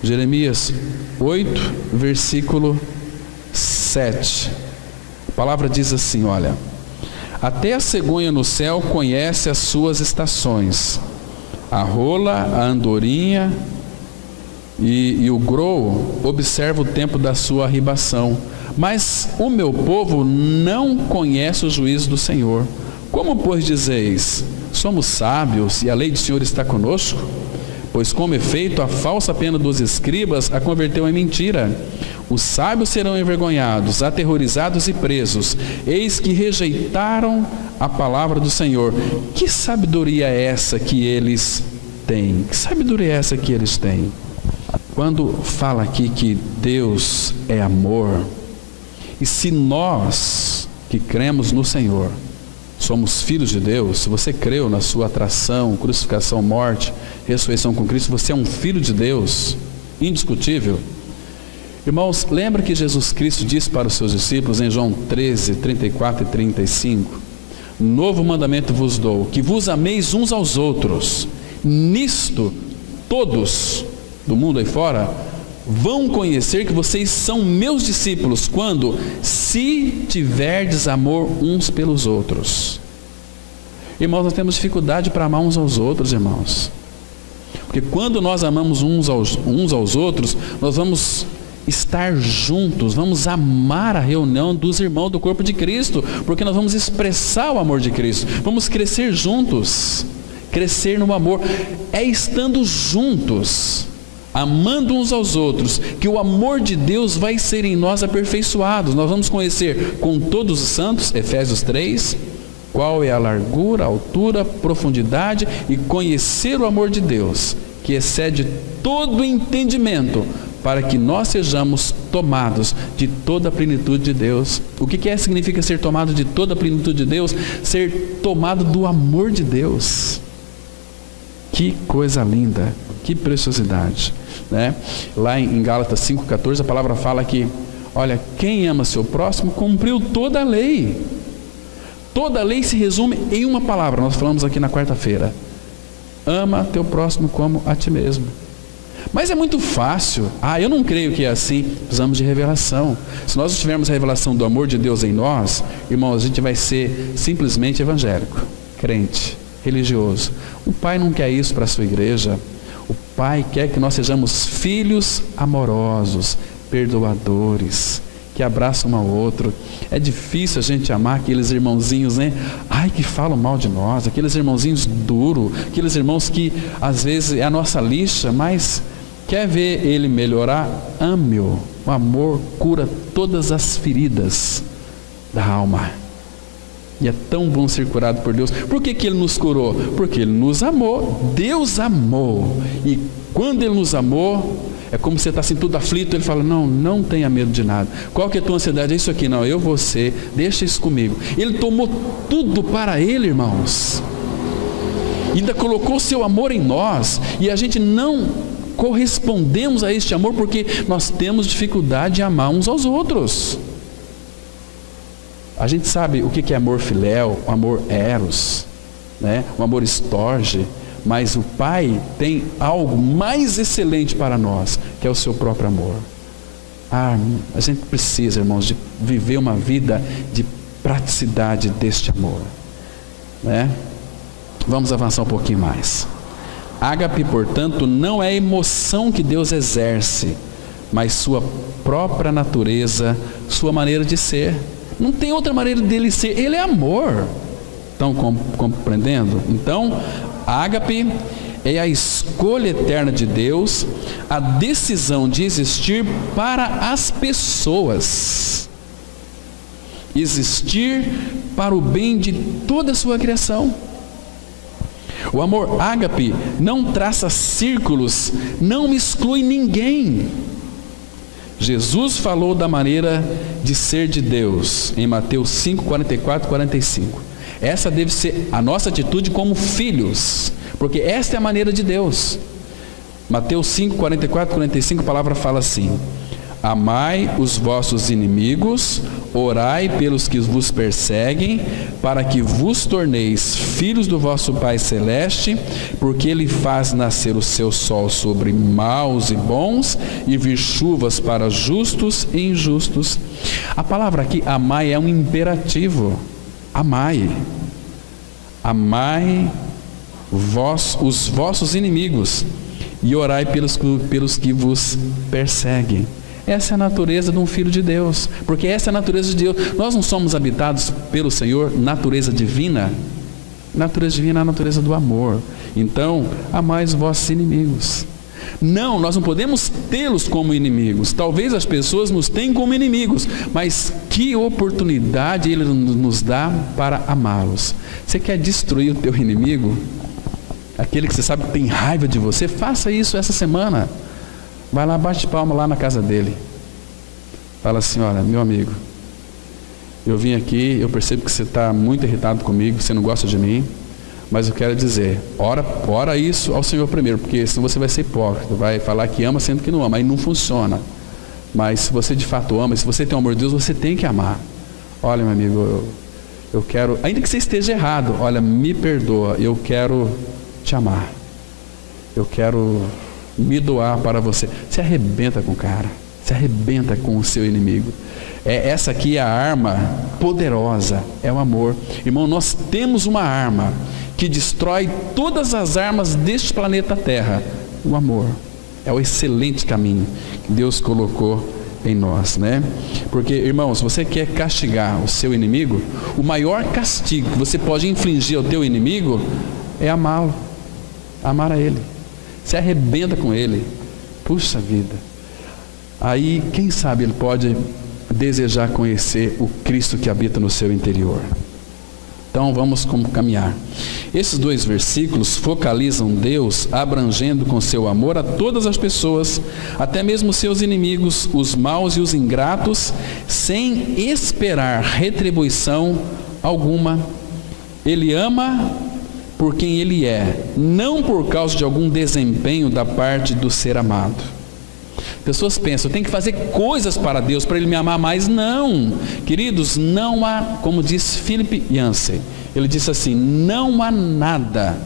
Jeremias 8, versículo 7. A palavra diz assim, olha: até a cegonha no céu conhece as suas estações, a rola, a andorinha e o grou observa o tempo da sua arribação. Mas o meu povo não conhece o juízo do Senhor. Como, pois, dizeis, somos sábios e a lei do Senhor está conosco? Pois, como efeito, a falsa pena dos escribas a converteu em mentira. Os sábios serão envergonhados, aterrorizados e presos. Eis que rejeitaram a palavra do Senhor. Que sabedoria é essa que eles têm? Que sabedoria é essa que eles têm? Quando fala aqui que Deus é amor, e se nós que cremos no Senhor somos filhos de Deus, se você creu na sua atração, crucificação, morte, ressurreição com Cristo, você é um filho de Deus, indiscutível. Irmãos, lembra que Jesus Cristo disse para os seus discípulos em João 13, 34 e 35, novo mandamento vos dou, que vos ameis uns aos outros. Nisto todos do mundo aí fora vão conhecer que vocês são meus discípulos, quando se tiverdes amor uns pelos outros. Irmãos, nós temos dificuldade para amar uns aos outros, irmãos, porque quando nós amamos uns aos outros, nós vamos estar juntos, vamos amar a reunião dos irmãos do corpo de Cristo, porque nós vamos expressar o amor de Cristo, vamos crescer juntos. Crescer no amor é estando juntos, amando uns aos outros, que o amor de Deus vai ser em nós aperfeiçoado. Nós vamos conhecer com todos os santos, Efésios 3, qual é a largura, a altura, a profundidade, e conhecer o amor de Deus, que excede todo entendimento, para que nós sejamos tomados de toda a plenitude de Deus. O que significa ser tomado de toda a plenitude de Deus? Ser tomado do amor de Deus. Que coisa linda, que preciosidade, né? Lá em Gálatas 5,14 a palavra fala que, olha, quem ama seu próximo cumpriu toda a lei. Toda a lei se resume em uma palavra, nós falamos aqui na quarta-feira: ama teu próximo como a ti mesmo. Mas é muito fácil. Eu não creio que é assim. Precisamos de revelação. Se nós não tivermos a revelação do amor de Deus em nós, irmãos, a gente vai ser simplesmente evangélico, crente, religioso. O Pai não quer isso para a sua igreja. O Pai quer que nós sejamos filhos amorosos, perdoadores, que abraçam um ao outro. É difícil a gente amar aqueles irmãozinhos, né? Que falam mal de nós, aqueles irmãozinhos duros, aqueles irmãos que às vezes é a nossa lixa, mas quer ver ele melhorar? Ame-o. O amor cura todas as feridas da alma. E é tão bom ser curado por Deus. Por que Ele nos curou? Porque Ele nos amou. Deus amou. E quando Ele nos amou, é como você está assim tudo aflito, Ele fala: não tenha medo de nada. Qual que é a tua ansiedade? É isso aqui, não, eu vou ser, deixa isso comigo. Ele tomou tudo para Ele, irmãos. E ainda colocou seu amor em nós. E a gente não correspondemos a este amor porque nós temos dificuldade de amar uns aos outros. A gente sabe o que é amor filéu, o amor eros, né? O amor estorge, mas o Pai tem algo mais excelente para nós, que é o seu próprio amor. A gente precisa, irmãos, de viver uma vida de praticidade deste amor, né? Vamos avançar um pouquinho mais. Ágape, portanto, não é a emoção que Deus exerce, mas sua própria natureza, sua maneira de ser. Não tem outra maneira dele ser. Ele é amor. Estão compreendendo? Então, ágape é a escolha eterna de Deus, a decisão de existir para as pessoas, existir para o bem de toda a sua criação. O amor ágape não traça círculos, não exclui ninguém. Jesus falou da maneira de ser de Deus em Mateus 5, 44 e 45. Essa deve ser a nossa atitude como filhos, porque esta é a maneira de Deus. Mateus 5, 44 e 45, a palavra fala assim: amai os vossos inimigos, orai pelos que vos perseguem, para que vos torneis filhos do vosso Pai Celeste, porque Ele faz nascer o seu sol sobre maus e bons, e vir chuvas para justos e injustos. A palavra aqui, amai, é um imperativo. Amai. Amai os vossos inimigos, e orai pelos que vos perseguem. Essa é a natureza de um filho de Deus, porque essa é a natureza de Deus. Nós não somos habitados pelo Senhor, natureza divina. Natureza divina é a natureza do amor. Então, amai os vossos inimigos. Não, nós não podemos tê-los como inimigos. Talvez as pessoas nos tenham como inimigos, mas que oportunidade Ele nos dá para amá-los. Você quer destruir o teu inimigo? Aquele que você sabe que tem raiva de você? Faça isso essa semana. Vai lá, bate palma lá na casa dele. Fala assim: olha, meu amigo, eu vim aqui, eu percebo que você está muito irritado comigo, você não gosta de mim, mas eu quero dizer, ora isso ao Senhor primeiro, porque senão você vai ser hipócrita, vai falar que ama sendo que não ama, aí não funciona. Mas se você de fato ama, se você tem o amor de Deus, você tem que amar. Olha, meu amigo, eu quero, ainda que você esteja errado, olha, me perdoa, eu quero te amar. Eu quero me doar para você. Se arrebenta com o cara, se arrebenta com o seu inimigo. Essa aqui é a arma poderosa, é o amor. Irmão, nós temos uma arma que destrói todas as armas deste planeta Terra. O amor é o excelente caminho que Deus colocou em nós, né? Porque, irmãos, se você quer castigar o seu inimigo, o maior castigo que você pode infligir ao teu inimigo é amá-lo, amar a ele. Se arrebenta com ele, puxa vida. Aí, quem sabe ele pode desejar conhecer o Cristo que habita no seu interior. Então vamos caminhar. Esses 2 versículos focalizam Deus abrangendo com seu amor a todas as pessoas, até mesmo seus inimigos, os maus e os ingratos, sem esperar retribuição alguma. Ele ama por quem ele é, não por causa de algum desempenho da parte do ser amado. Pessoas pensam, eu tenho que fazer coisas para Deus, para Ele me amar mais. Não, queridos, não há, como diz Philip Yancey, ele disse assim, não há nada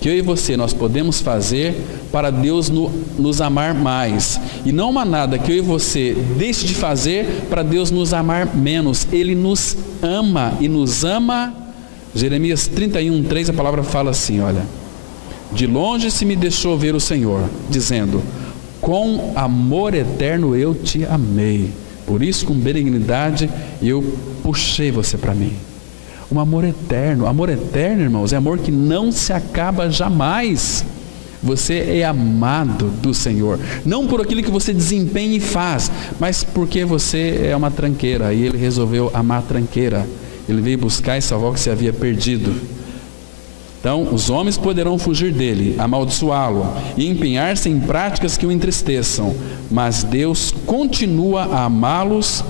que eu e você nós podemos fazer para Deus nos amar mais, e não há nada que eu e você deixe de fazer para Deus nos amar menos. Ele nos ama e nos ama. Jeremias 31:3, a palavra fala assim, olha, de longe se me deixou ver o Senhor, dizendo, com amor eterno eu te amei, por isso com benignidade eu puxei você para mim. Um amor eterno, irmãos, é amor que não se acaba jamais. Você é amado do Senhor, não por aquilo que você desempenha e faz, mas porque você é uma tranqueira, e Ele resolveu amar a tranqueira. Ele veio buscar e salvar o que se havia perdido. Então, os homens poderão fugir dele, amaldiçoá-lo e empenhar-se em práticas que o entristeçam, mas Deus continua a amá-los,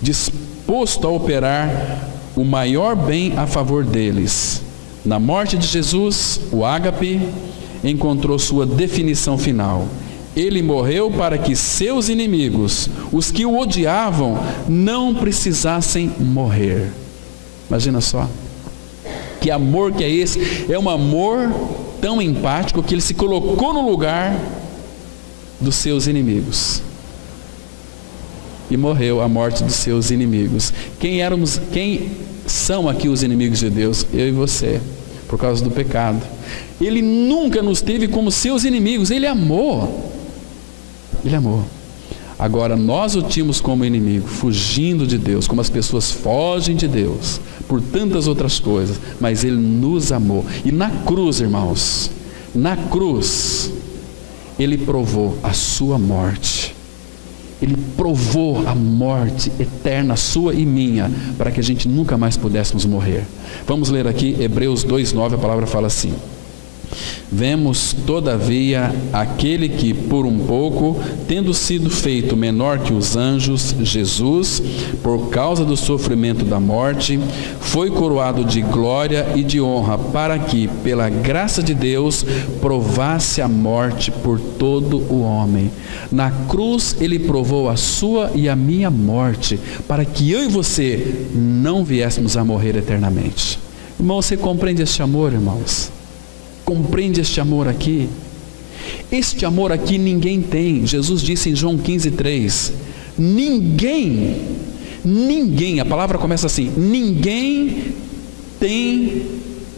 disposto a operar o maior bem a favor deles. Na morte de Jesus, o ágape encontrou sua definição final. Ele morreu para que seus inimigos, os que o odiavam, não precisassem morrer. Imagina só. Que amor que é esse? É um amor tão empático que ele se colocou no lugar dos seus inimigos e morreu a morte dos seus inimigos. Quem são aqui os inimigos de Deus? Eu e você, por causa do pecado. Ele nunca nos teve como seus inimigos. Ele amou. Agora nós o tínhamos como inimigo, fugindo de Deus, como as pessoas fogem de Deus por tantas outras coisas, mas Ele nos amou. E na cruz, irmãos, na cruz Ele provou a sua morte. Ele provou a morte eterna, sua e minha, para que a gente nunca mais pudéssemos morrer. Vamos ler aqui Hebreus 2:9, a palavra fala assim: vemos, todavia, aquele que, por um pouco, tendo sido feito menor que os anjos, Jesus, por causa do sofrimento da morte, foi coroado de glória e de honra, para que, pela graça de Deus, provasse a morte por todo o homem. Na cruz, Ele provou a sua e a minha morte, para que eu e você não viéssemos a morrer eternamente. Irmão, você compreende este amor, irmãos? Compreende este amor aqui? Este amor aqui ninguém tem. Jesus disse em João 15:3, ninguém, a palavra começa assim, ninguém tem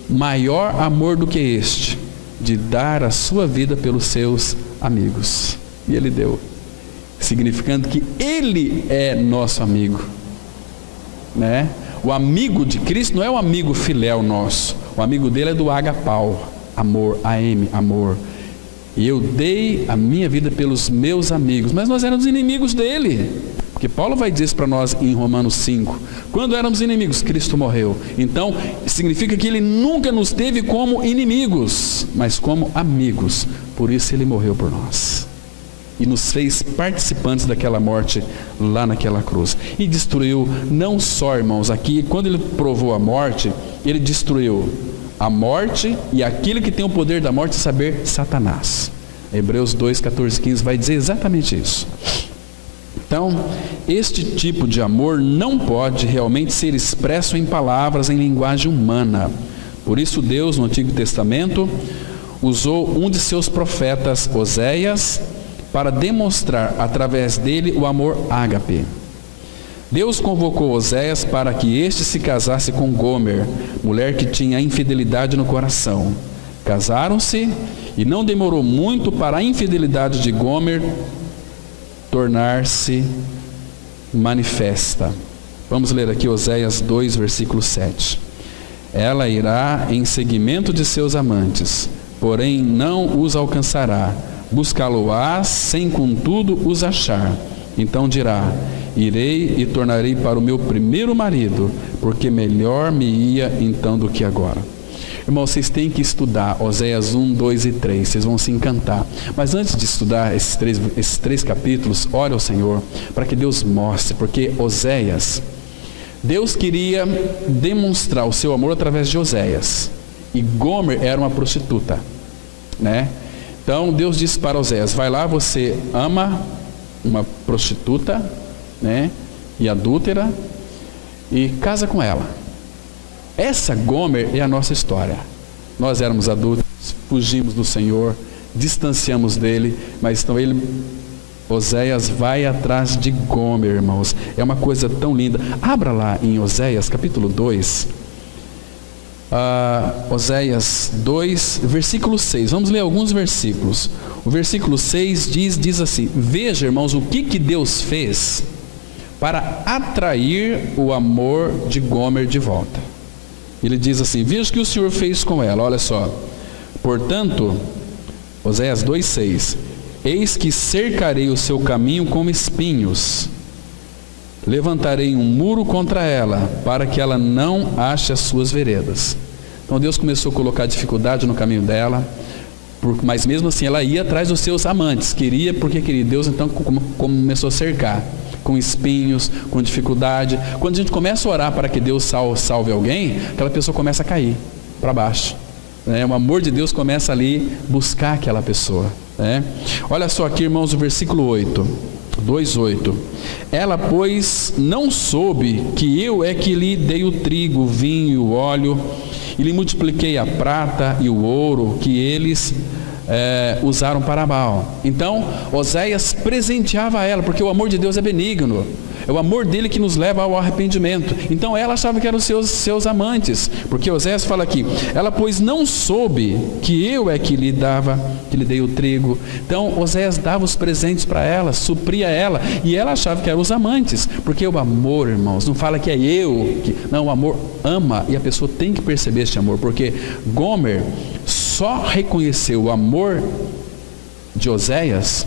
maior amor do que este, de dar a sua vida pelos seus amigos. E Ele deu, significando que Ele é nosso amigo, né? O amigo de Cristo não é o amigo filéu nosso, o amigo dele é do agapau, amor, amor. E eu dei a minha vida pelos meus amigos, mas nós éramos inimigos dele, porque Paulo vai dizer isso para nós em Romanos 5, quando éramos inimigos, Cristo morreu. Então, significa que Ele nunca nos teve como inimigos, mas como amigos. Por isso Ele morreu por nós e nos fez participantes daquela morte lá naquela cruz. E destruiu, não só, irmãos, aqui, quando Ele provou a morte, Ele destruiu a morte e aquele que tem o poder da morte, saber, Satanás. Hebreus 2, 14, 15 vai dizer exatamente isso. Então, este tipo de amor não pode realmente ser expresso em palavras, em linguagem humana. Por isso Deus, no Antigo Testamento, usou um de seus profetas, Oséias, para demonstrar através dele o amor ágape. Deus convocou Oséias para que este se casasse com Gomer, mulher que tinha infidelidade no coração. Casaram-se e não demorou muito para a infidelidade de Gomer tornar-se manifesta. Vamos ler aqui Oséias 2, versículo 7. Ela irá em seguimento de seus amantes, porém não os alcançará. Buscá-lo-á sem contudo os achar. Então dirá: irei e tornarei para o meu primeiro marido, porque melhor me ia então do que agora. Irmãos, vocês têm que estudar Oséias 1, 2 e 3, vocês vão se encantar. Mas antes de estudar esses três capítulos, ore ao Senhor para que Deus mostre, porque Oséias, Deus queria demonstrar o seu amor através de Oséias, e Gomer era uma prostituta, né? Então Deus disse para Oséias: vai lá, você ama uma prostituta, né, e adúltera, e casa com ela. Essa Gomer é a nossa história. Nós éramos adúlteros, fugimos do Senhor, distanciamos dele, mas então Oséias vai atrás de Gomer, irmãos. É uma coisa tão linda. Abra lá em Oséias capítulo 2, Oséias 2, versículo 6. Vamos ler alguns versículos. O versículo 6 diz assim: veja, irmãos, o que Deus fez para atrair o amor de Gomer de volta. Ele diz assim: veja o que o Senhor fez com ela. Olha só: portanto, Oséias 2,6: eis que cercarei o seu caminho com espinhos, levantarei um muro contra ela, para que ela não ache as suas veredas. Então Deus começou a colocar dificuldade no caminho dela, mas mesmo assim ela ia atrás dos seus amantes, queria porque queria. Deus então começou a cercar com espinhos, com dificuldade. Quando a gente começa a orar para que Deus salve alguém, aquela pessoa começa a cair para baixo, né? O amor de Deus começa ali buscar aquela pessoa, né? Olha só aqui, irmãos, o versículo 8, 2:8. Ela, pois, não soube que eu é que lhe dei o trigo, o vinho e o óleo, e lhe multipliquei a prata e o ouro que eles usaram para Baal. Então Oséias presenteava ela, porque o amor de Deus é benigno, é o amor dele que nos leva ao arrependimento. Então ela achava que eram os seus amantes, porque Oséias fala aqui: ela, pois, não soube que eu é que lhe dei o trigo. Então Oséias dava os presentes para ela, supria ela, e ela achava que eram os amantes, porque o amor, irmãos, não fala que é não, o amor ama, e a pessoa tem que perceber este amor, porque Gomer só reconheceu o amor de Oséias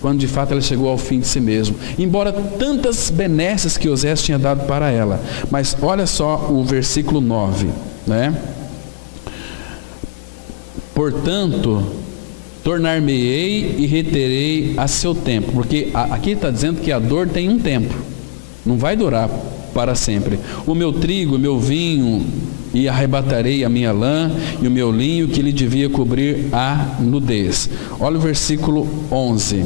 quando de fato ela chegou ao fim de si mesmo, embora tantas benesses que Oséias tinha dado para ela. Mas olha só o versículo 9, né? Portanto, tornar-me-ei e reterei a seu tempo, porque aqui está dizendo que a dor tem um tempo, não vai durar para sempre. O meu trigo, o meu vinho, e arrebatarei a minha lã e o meu linho que lhe devia cobrir a nudez. Olha o versículo 11: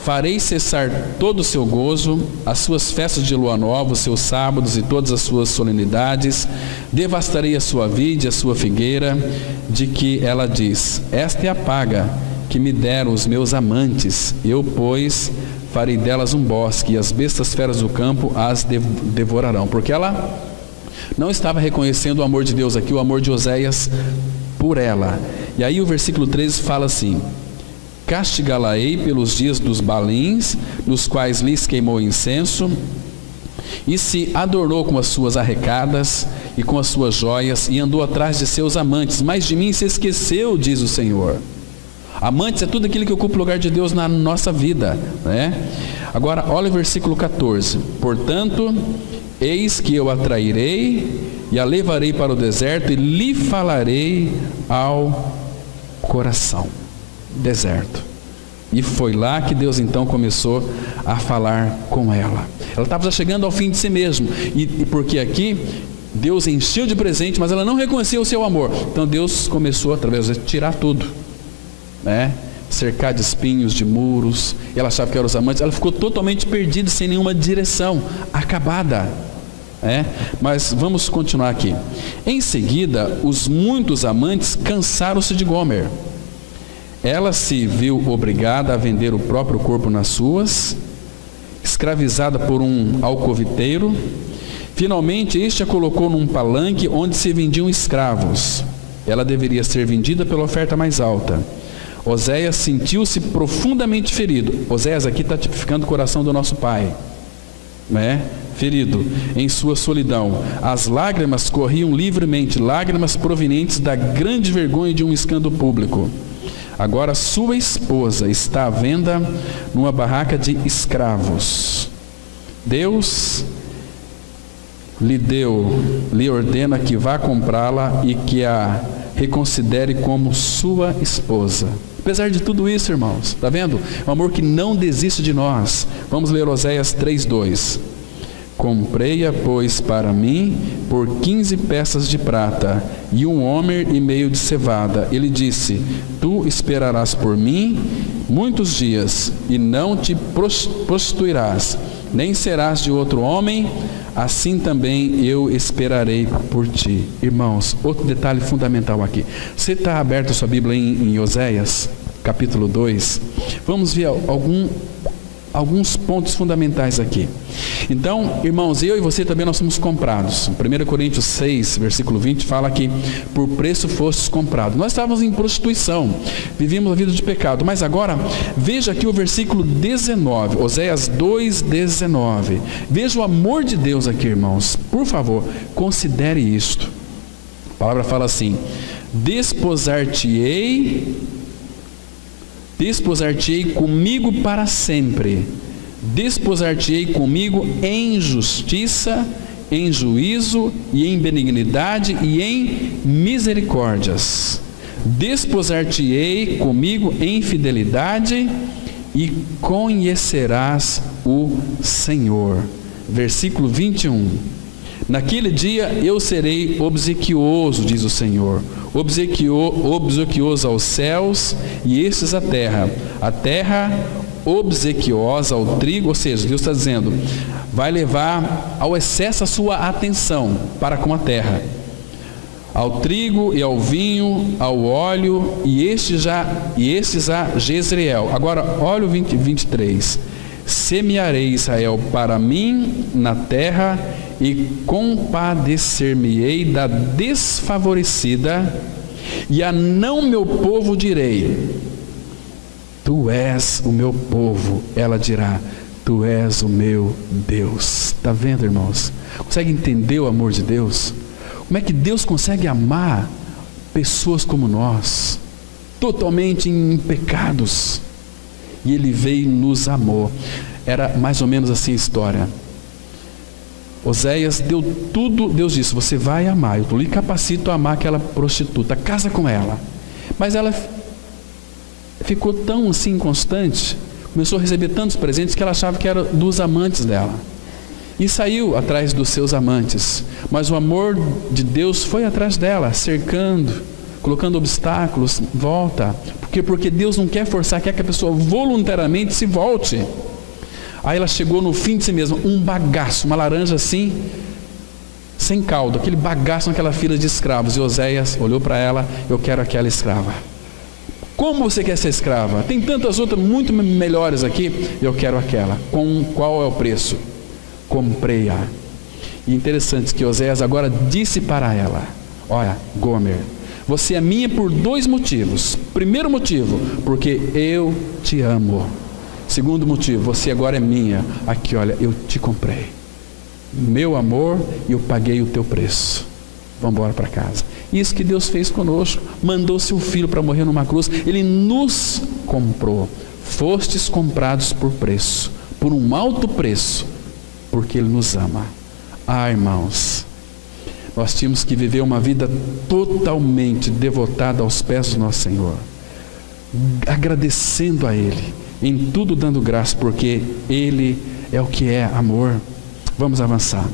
farei cessar todo o seu gozo, as suas festas de lua nova, os seus sábados e todas as suas solenidades. Devastarei a sua vide, a sua figueira, de que ela diz: esta é a paga que me deram os meus amantes. Eu, pois, farei delas um bosque, e as bestas feras do campo as devorarão. Porque ela não estava reconhecendo o amor de Deus aqui, o amor de Oséias por ela. E aí o versículo 13 fala assim: castigá-la-ei pelos dias dos balins, nos quais lhes queimou incenso, e se adornou com as suas arrecadas e com as suas joias, e andou atrás de seus amantes, mas de mim se esqueceu, diz o Senhor. Amantes é tudo aquilo que ocupa o lugar de Deus na nossa vida, né? Agora olha o versículo 14: portanto, eis que eu a trairei e a levarei para o deserto e lhe falarei ao coração. Deserto. E foi lá que Deus então começou a falar com ela. Ela estava já chegando ao fim de si mesmo, e porque aqui Deus encheu de presente, mas ela não reconheceu o seu amor. Então Deus começou através de tirar tudo, né? Cercar de espinhos, de muros. E ela achava que eram os amantes. Ela ficou totalmente perdida, sem nenhuma direção, acabada, né? Mas vamos continuar aqui. Em seguida, os muitos amantes cansaram-se de Gomer. Ela se viu obrigada a vender o próprio corpo nas suas, escravizada por um alcoviteiro. Finalmente este a colocou num palanque onde se vendiam escravos. Ela deveria ser vendida pela oferta mais alta. Oséias sentiu-se profundamente ferido. Oséias aqui está tipificando o coração do nosso pai, né? Ferido em sua solidão. As lágrimas corriam livremente, lágrimas provenientes da grande vergonha de um escândalo público. Agora sua esposa está à venda numa barraca de escravos. Deus lhe ordena que vá comprá-la e que a reconsidere como sua esposa. Apesar de tudo isso, irmãos, está vendo? Um amor que não desiste de nós. Vamos ler Oséias 3:2. Comprei-a, pois, para mim por 15 peças de prata e 1 homer e meio de cevada. Ele disse: tu esperarás por mim muitos dias e não te prostituirás, nem serás de outro homem, assim também eu esperarei por ti. Irmãos, outro detalhe fundamental aqui. Você está aberto a sua Bíblia em Oséias, capítulo 2. Vamos ver alguns pontos fundamentais aqui. Então, irmãos, eu e você também nós somos comprados. 1 Coríntios 6, versículo 20, fala que por preço fostes comprados. Nós estávamos em prostituição, vivíamos a vida de pecado, mas agora, veja aqui o versículo 19, Oséias 2:19. Veja o amor de Deus aqui, irmãos. Por favor, considere isto. A palavra fala assim: desposar-te-ei comigo para sempre, desposar-te-ei comigo em justiça, em juízo e em benignidade e em misericórdias. Desposar-te-ei comigo em fidelidade e conhecerás o Senhor. Versículo 21. Naquele dia eu serei obsequioso, diz o Senhor, obsequioso aos céus e estes à terra obsequiosa ao trigo. Ou seja, Deus está dizendo, vai levar ao excesso a sua atenção para com a terra, ao trigo e ao vinho, ao óleo, e estes a Jezreel. Agora, olha o 23. Semearei Israel para mim na terra e compadecer-me-ei da desfavorecida, e a não meu povo direi: tu és o meu povo. Ela dirá: tu és o meu Deus. Está vendo, irmãos? Consegue entender o amor de Deus? Como é que Deus consegue amar pessoas como nós, totalmente em pecados? E Ele veio e nos amou. Era mais ou menos assim a história. Oséias deu tudo, Deus disse: você vai amar, eu lhe capacito a amar aquela prostituta, casa com ela. Mas ela ficou tão assim inconstante, começou a receber tantos presentes que ela achava que era dos amantes dela, e saiu atrás dos seus amantes. Mas o amor de Deus foi atrás dela, cercando, colocando obstáculos. Volta, porque Deus não quer forçar, quer que a pessoa voluntariamente se volte. Aí ela chegou no fim de si mesma, um bagaço, uma laranja assim, sem caldo, aquele bagaço naquela fila de escravos. E Oséias olhou para ela: eu quero aquela escrava. Como você quer ser escrava? Tem tantas outras muito melhores aqui. Eu quero aquela. Qual é o preço? Comprei-a. E interessante que Oséias agora disse para ela: olha, Gomer, você é minha por 2 motivos. Primeiro motivo, porque eu te amo. Segundo motivo, você agora é minha. Aqui, olha, eu te comprei. Meu amor, e eu paguei o teu preço. Vamos embora para casa. Isso que Deus fez conosco. Mandou seu filho para morrer numa cruz. Ele nos comprou. Fostes comprados por preço, por um alto preço, porque Ele nos ama. Ah, irmãos, nós tínhamos que viver uma vida totalmente devotada aos pés do nosso Senhor, agradecendo a Ele, em tudo dando graça, porque Ele é o que é amor. Vamos avançar.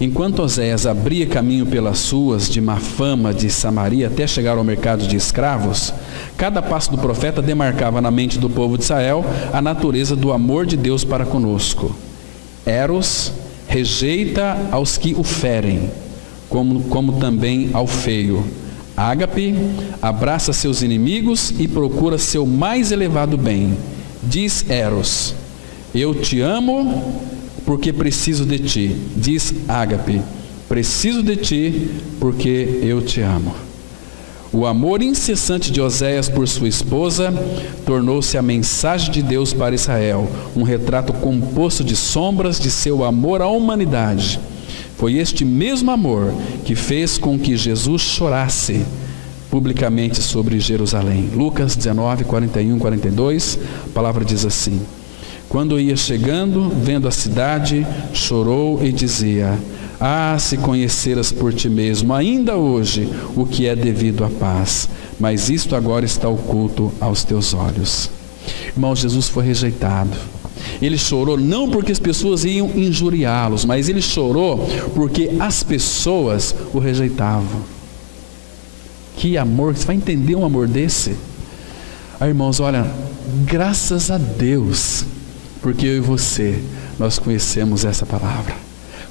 Enquanto Oséias abria caminho pelas ruas de má fama de Samaria até chegar ao mercado de escravos, cada passo do profeta demarcava na mente do povo de Israel a natureza do amor de Deus para conosco. Eros rejeita aos que o ferem, como também ao feio. Ágape abraça seus inimigos e procura seu mais elevado bem. Diz Eros: eu te amo porque preciso de ti. Diz Ágape: preciso de ti porque eu te amo. O amor incessante de Oséias por sua esposa tornou-se a mensagem de Deus para Israel, um retrato composto de sombras de seu amor à humanidade. Foi este mesmo amor que fez com que Jesus chorasse publicamente sobre Jerusalém. Lucas 19, 41, 42, a palavra diz assim: quando ia chegando, vendo a cidade, chorou e dizia: ah, se conheceras por ti mesmo, ainda hoje, o que é devido à paz, mas isto agora está oculto aos teus olhos. Irmão, Jesus foi rejeitado. Ele chorou não porque as pessoas iam injuriá-los, mas ele chorou porque as pessoas o rejeitavam. Que amor, você vai entender um amor desse? Irmãos, olha, graças a Deus, porque eu e você, nós conhecemos essa palavra.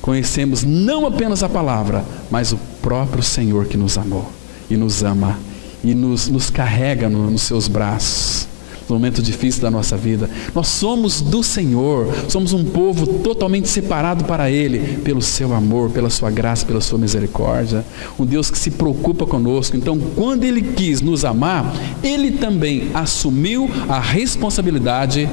Conhecemos não apenas a palavra, mas o próprio Senhor que nos amou e nos ama e nos carrega nos seus braços no momento difícil da nossa vida. Nós somos do Senhor, somos um povo totalmente separado para Ele, pelo seu amor, pela sua graça, pela sua misericórdia, um Deus que se preocupa conosco. Então, quando Ele quis nos amar, Ele também assumiu a responsabilidade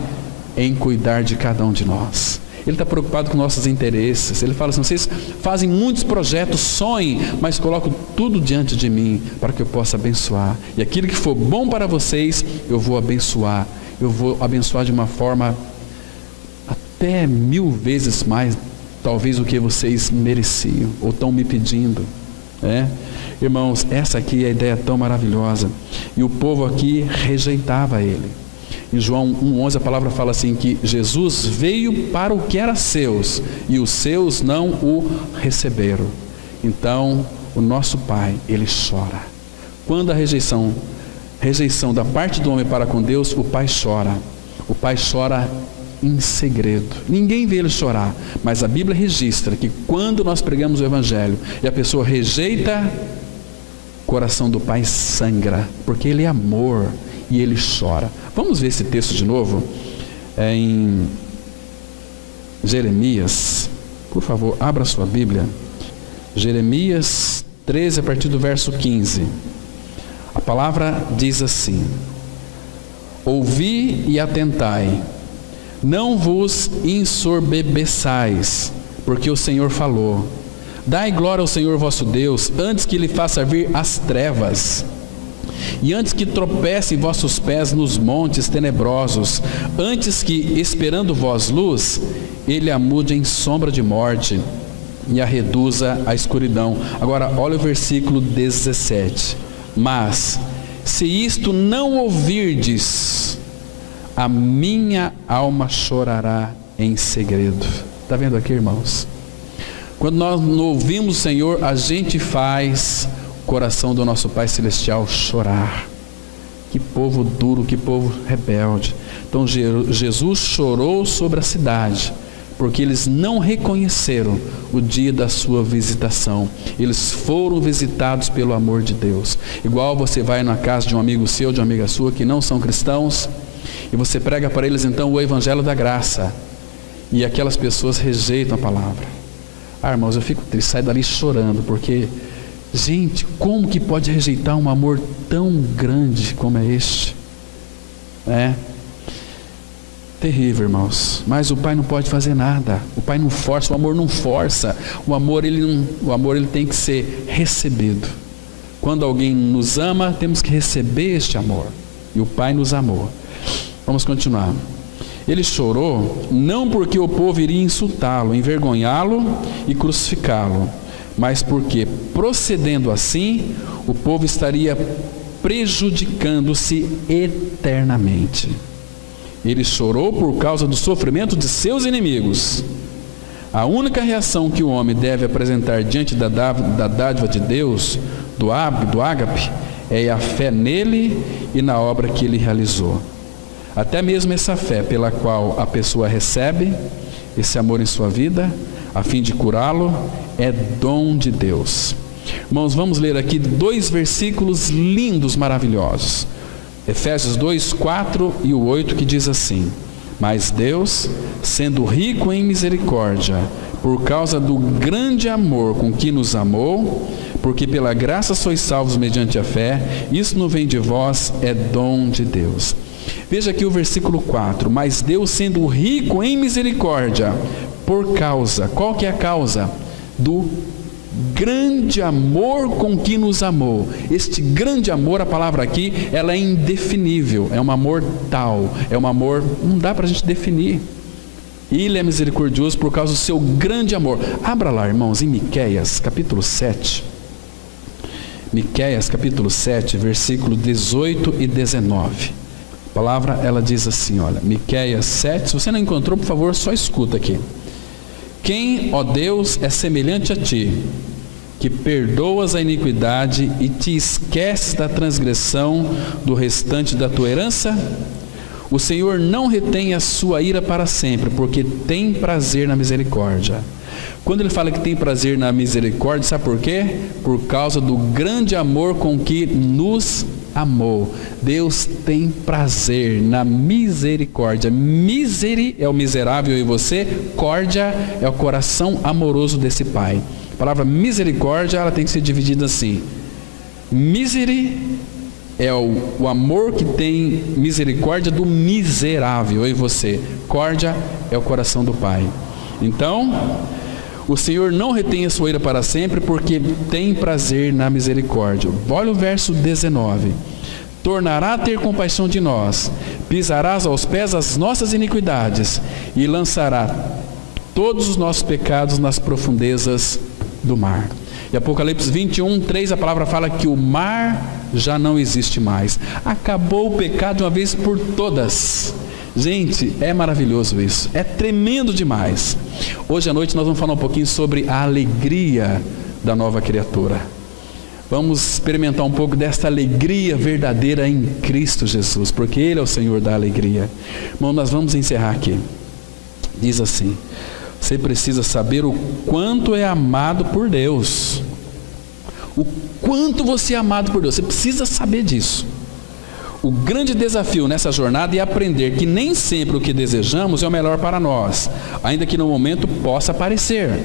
em cuidar de cada um de nós. Ele está preocupado com nossos interesses. Ele fala assim: vocês fazem muitos projetos, sonhem, mas colocam tudo diante de mim para que eu possa abençoar. E aquilo que for bom para vocês, eu vou abençoar. Eu vou abençoar de uma forma até 1000 vezes mais, talvez, o que vocês mereciam ou estão me pedindo. Irmãos, essa aqui é a ideia tão maravilhosa. E o povo aqui rejeitava Ele. Em João 1,11 a palavra fala assim, que Jesus veio para o que era seus, e os seus não o receberam. Então, o nosso Pai, Ele chora. Quando a rejeição da parte do homem para com Deus, o Pai chora. O Pai chora em segredo. Ninguém vê Ele chorar, mas a Bíblia registra que quando nós pregamos o Evangelho e a pessoa rejeita, o coração do Pai sangra, porque Ele é amor e Ele chora. Vamos ver esse texto de novo? Em Jeremias, por favor, abra sua Bíblia. Jeremias 13, a partir do verso 15. A palavra diz assim: ouvi e atentai, não vos ensoberbeçais, porque o Senhor falou. Dai glória ao Senhor vosso Deus, antes que Ele faça vir as trevas, e antes que tropecem vossos pés nos montes tenebrosos, antes que, esperando vós luz, Ele a mude em sombra de morte e a reduza à escuridão. Agora olha o versículo 17. Mas se isto não ouvirdes, a minha alma chorará em segredo. Está vendo aqui, irmãos? Quando nós não ouvimos o Senhor, a gente faz o coração do nosso Pai Celestial chorar. Que povo duro, que povo rebelde. Então Jesus chorou sobre a cidade, porque eles não reconheceram o dia da sua visitação. Eles foram visitados pelo amor de Deus. Igual você vai na casa de um amigo seu, de uma amiga sua, que não são cristãos, e você prega para eles então o Evangelho da Graça, e aquelas pessoas rejeitam a palavra. Irmãos, eu fico triste, saio dali chorando, porque, gente, como que pode rejeitar um amor tão grande como é este? Terrível, irmãos. Mas o Pai não pode fazer nada. O Pai não força, o amor não força. O amor ele tem que ser recebido. Quando alguém nos ama, temos que receber este amor. E o Pai nos amou. Vamos continuar. Ele chorou não porque o povo iria insultá-lo, envergonhá-lo e crucificá-lo, mas porque, procedendo assim, o povo estaria prejudicando-se eternamente. Ele chorou por causa do sofrimento de seus inimigos. A única reação que o homem deve apresentar diante da dádiva de Deus, do ágape, é a fé nele e na obra que ele realizou. Até mesmo essa fé pela qual a pessoa recebe esse amor em sua vida, a fim de curá-lo, é dom de Deus. Irmãos, vamos ler aqui 2 versículos lindos, maravilhosos. Efésios 2, 4 e o 8, que diz assim: mas Deus, sendo rico em misericórdia, por causa do grande amor com que nos amou, porque pela graça sois salvos mediante a fé, isso não vem de vós, é dom de Deus. Veja aqui o versículo 4, mas Deus sendo rico em misericórdia, por causa, qual que é a causa? Do grande amor com que nos amou. Este grande amor, a palavra aqui, ela é indefinível, é um amor tal, é um amor, não dá para a gente definir. Ele é misericordioso por causa do seu grande amor. Abra lá, irmãos, em Miqueias, capítulo 7. Miqueias, capítulo 7, versículo 18 e 19. A palavra, ela diz assim, olha, Miqueias 7, se você não encontrou, por favor, só escuta aqui. Quem, ó Deus, é semelhante a ti, que perdoas a iniquidade e te esqueces da transgressão do restante da tua herança? O Senhor não retém a sua ira para sempre, porque tem prazer na misericórdia. Quando ele fala que tem prazer na misericórdia, sabe por quê? Por causa do grande amor com que nos amou. Deus tem prazer na misericórdia. Miseri é o miserável e você, córdia é o coração amoroso desse Pai. A palavra misericórdia, ela tem que ser dividida assim. Miseri é o amor que tem misericórdia do miserável, eu e você. Córdia é o coração do Pai. Então, o Senhor não retém a sua ira para sempre, porque tem prazer na misericórdia. Olha o verso 19. Tornará a ter compaixão de nós, pisarás aos pés as nossas iniquidades, e lançará todos os nossos pecados nas profundezas do mar. E Apocalipse 21, 3, a palavra fala que o mar já não existe mais. Acabou o pecado de uma vez por todas. Gente, é maravilhoso isso. É tremendo demais. Hoje à noite nós vamos falar um pouquinho sobre a alegria da nova criatura. Vamos experimentar um pouco desta alegria verdadeira em Cristo Jesus, porque Ele é o Senhor da alegria. Irmão, nós vamos encerrar aqui. Diz assim: você precisa saber o quanto é amado por Deus. O quanto você é amado por Deus. Você precisa saber disso. O grande desafio nessa jornada é aprender que nem sempre o que desejamos é o melhor para nós, ainda que no momento possa parecer.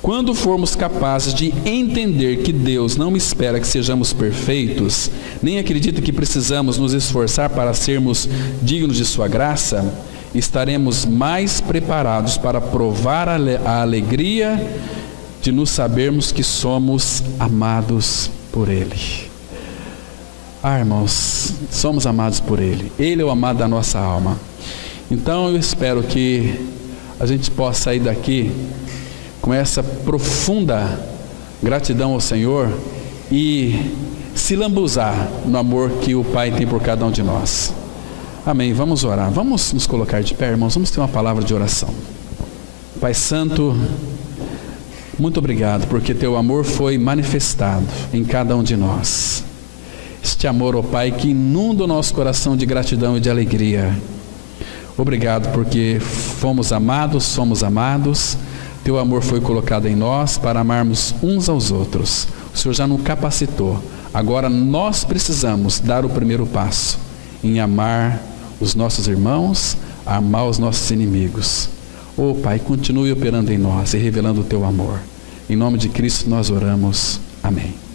Quando formos capazes de entender que Deus não espera que sejamos perfeitos, nem acredita que precisamos nos esforçar para sermos dignos de sua graça, estaremos mais preparados para provar a alegria de nos sabermos que somos amados por Ele. Irmãos, somos amados por Ele. Ele é o amado da nossa alma. Então eu espero que a gente possa sair daqui com essa profunda gratidão ao Senhor e se lambuzar no amor que o Pai tem por cada um de nós. Amém. Vamos orar. Vamos nos colocar de pé, irmãos. Vamos ter uma palavra de oração. Pai Santo, muito obrigado porque Teu amor foi manifestado em cada um de nós. Este amor, ó Pai, que inunda o nosso coração de gratidão e de alegria. Obrigado porque fomos amados, somos amados. Teu amor foi colocado em nós para amarmos uns aos outros. O Senhor já nos capacitou. Agora nós precisamos dar o primeiro passo em amar os nossos irmãos, amar os nossos inimigos. Ó Pai, continue operando em nós e revelando o Teu amor. Em nome de Cristo nós oramos. Amém.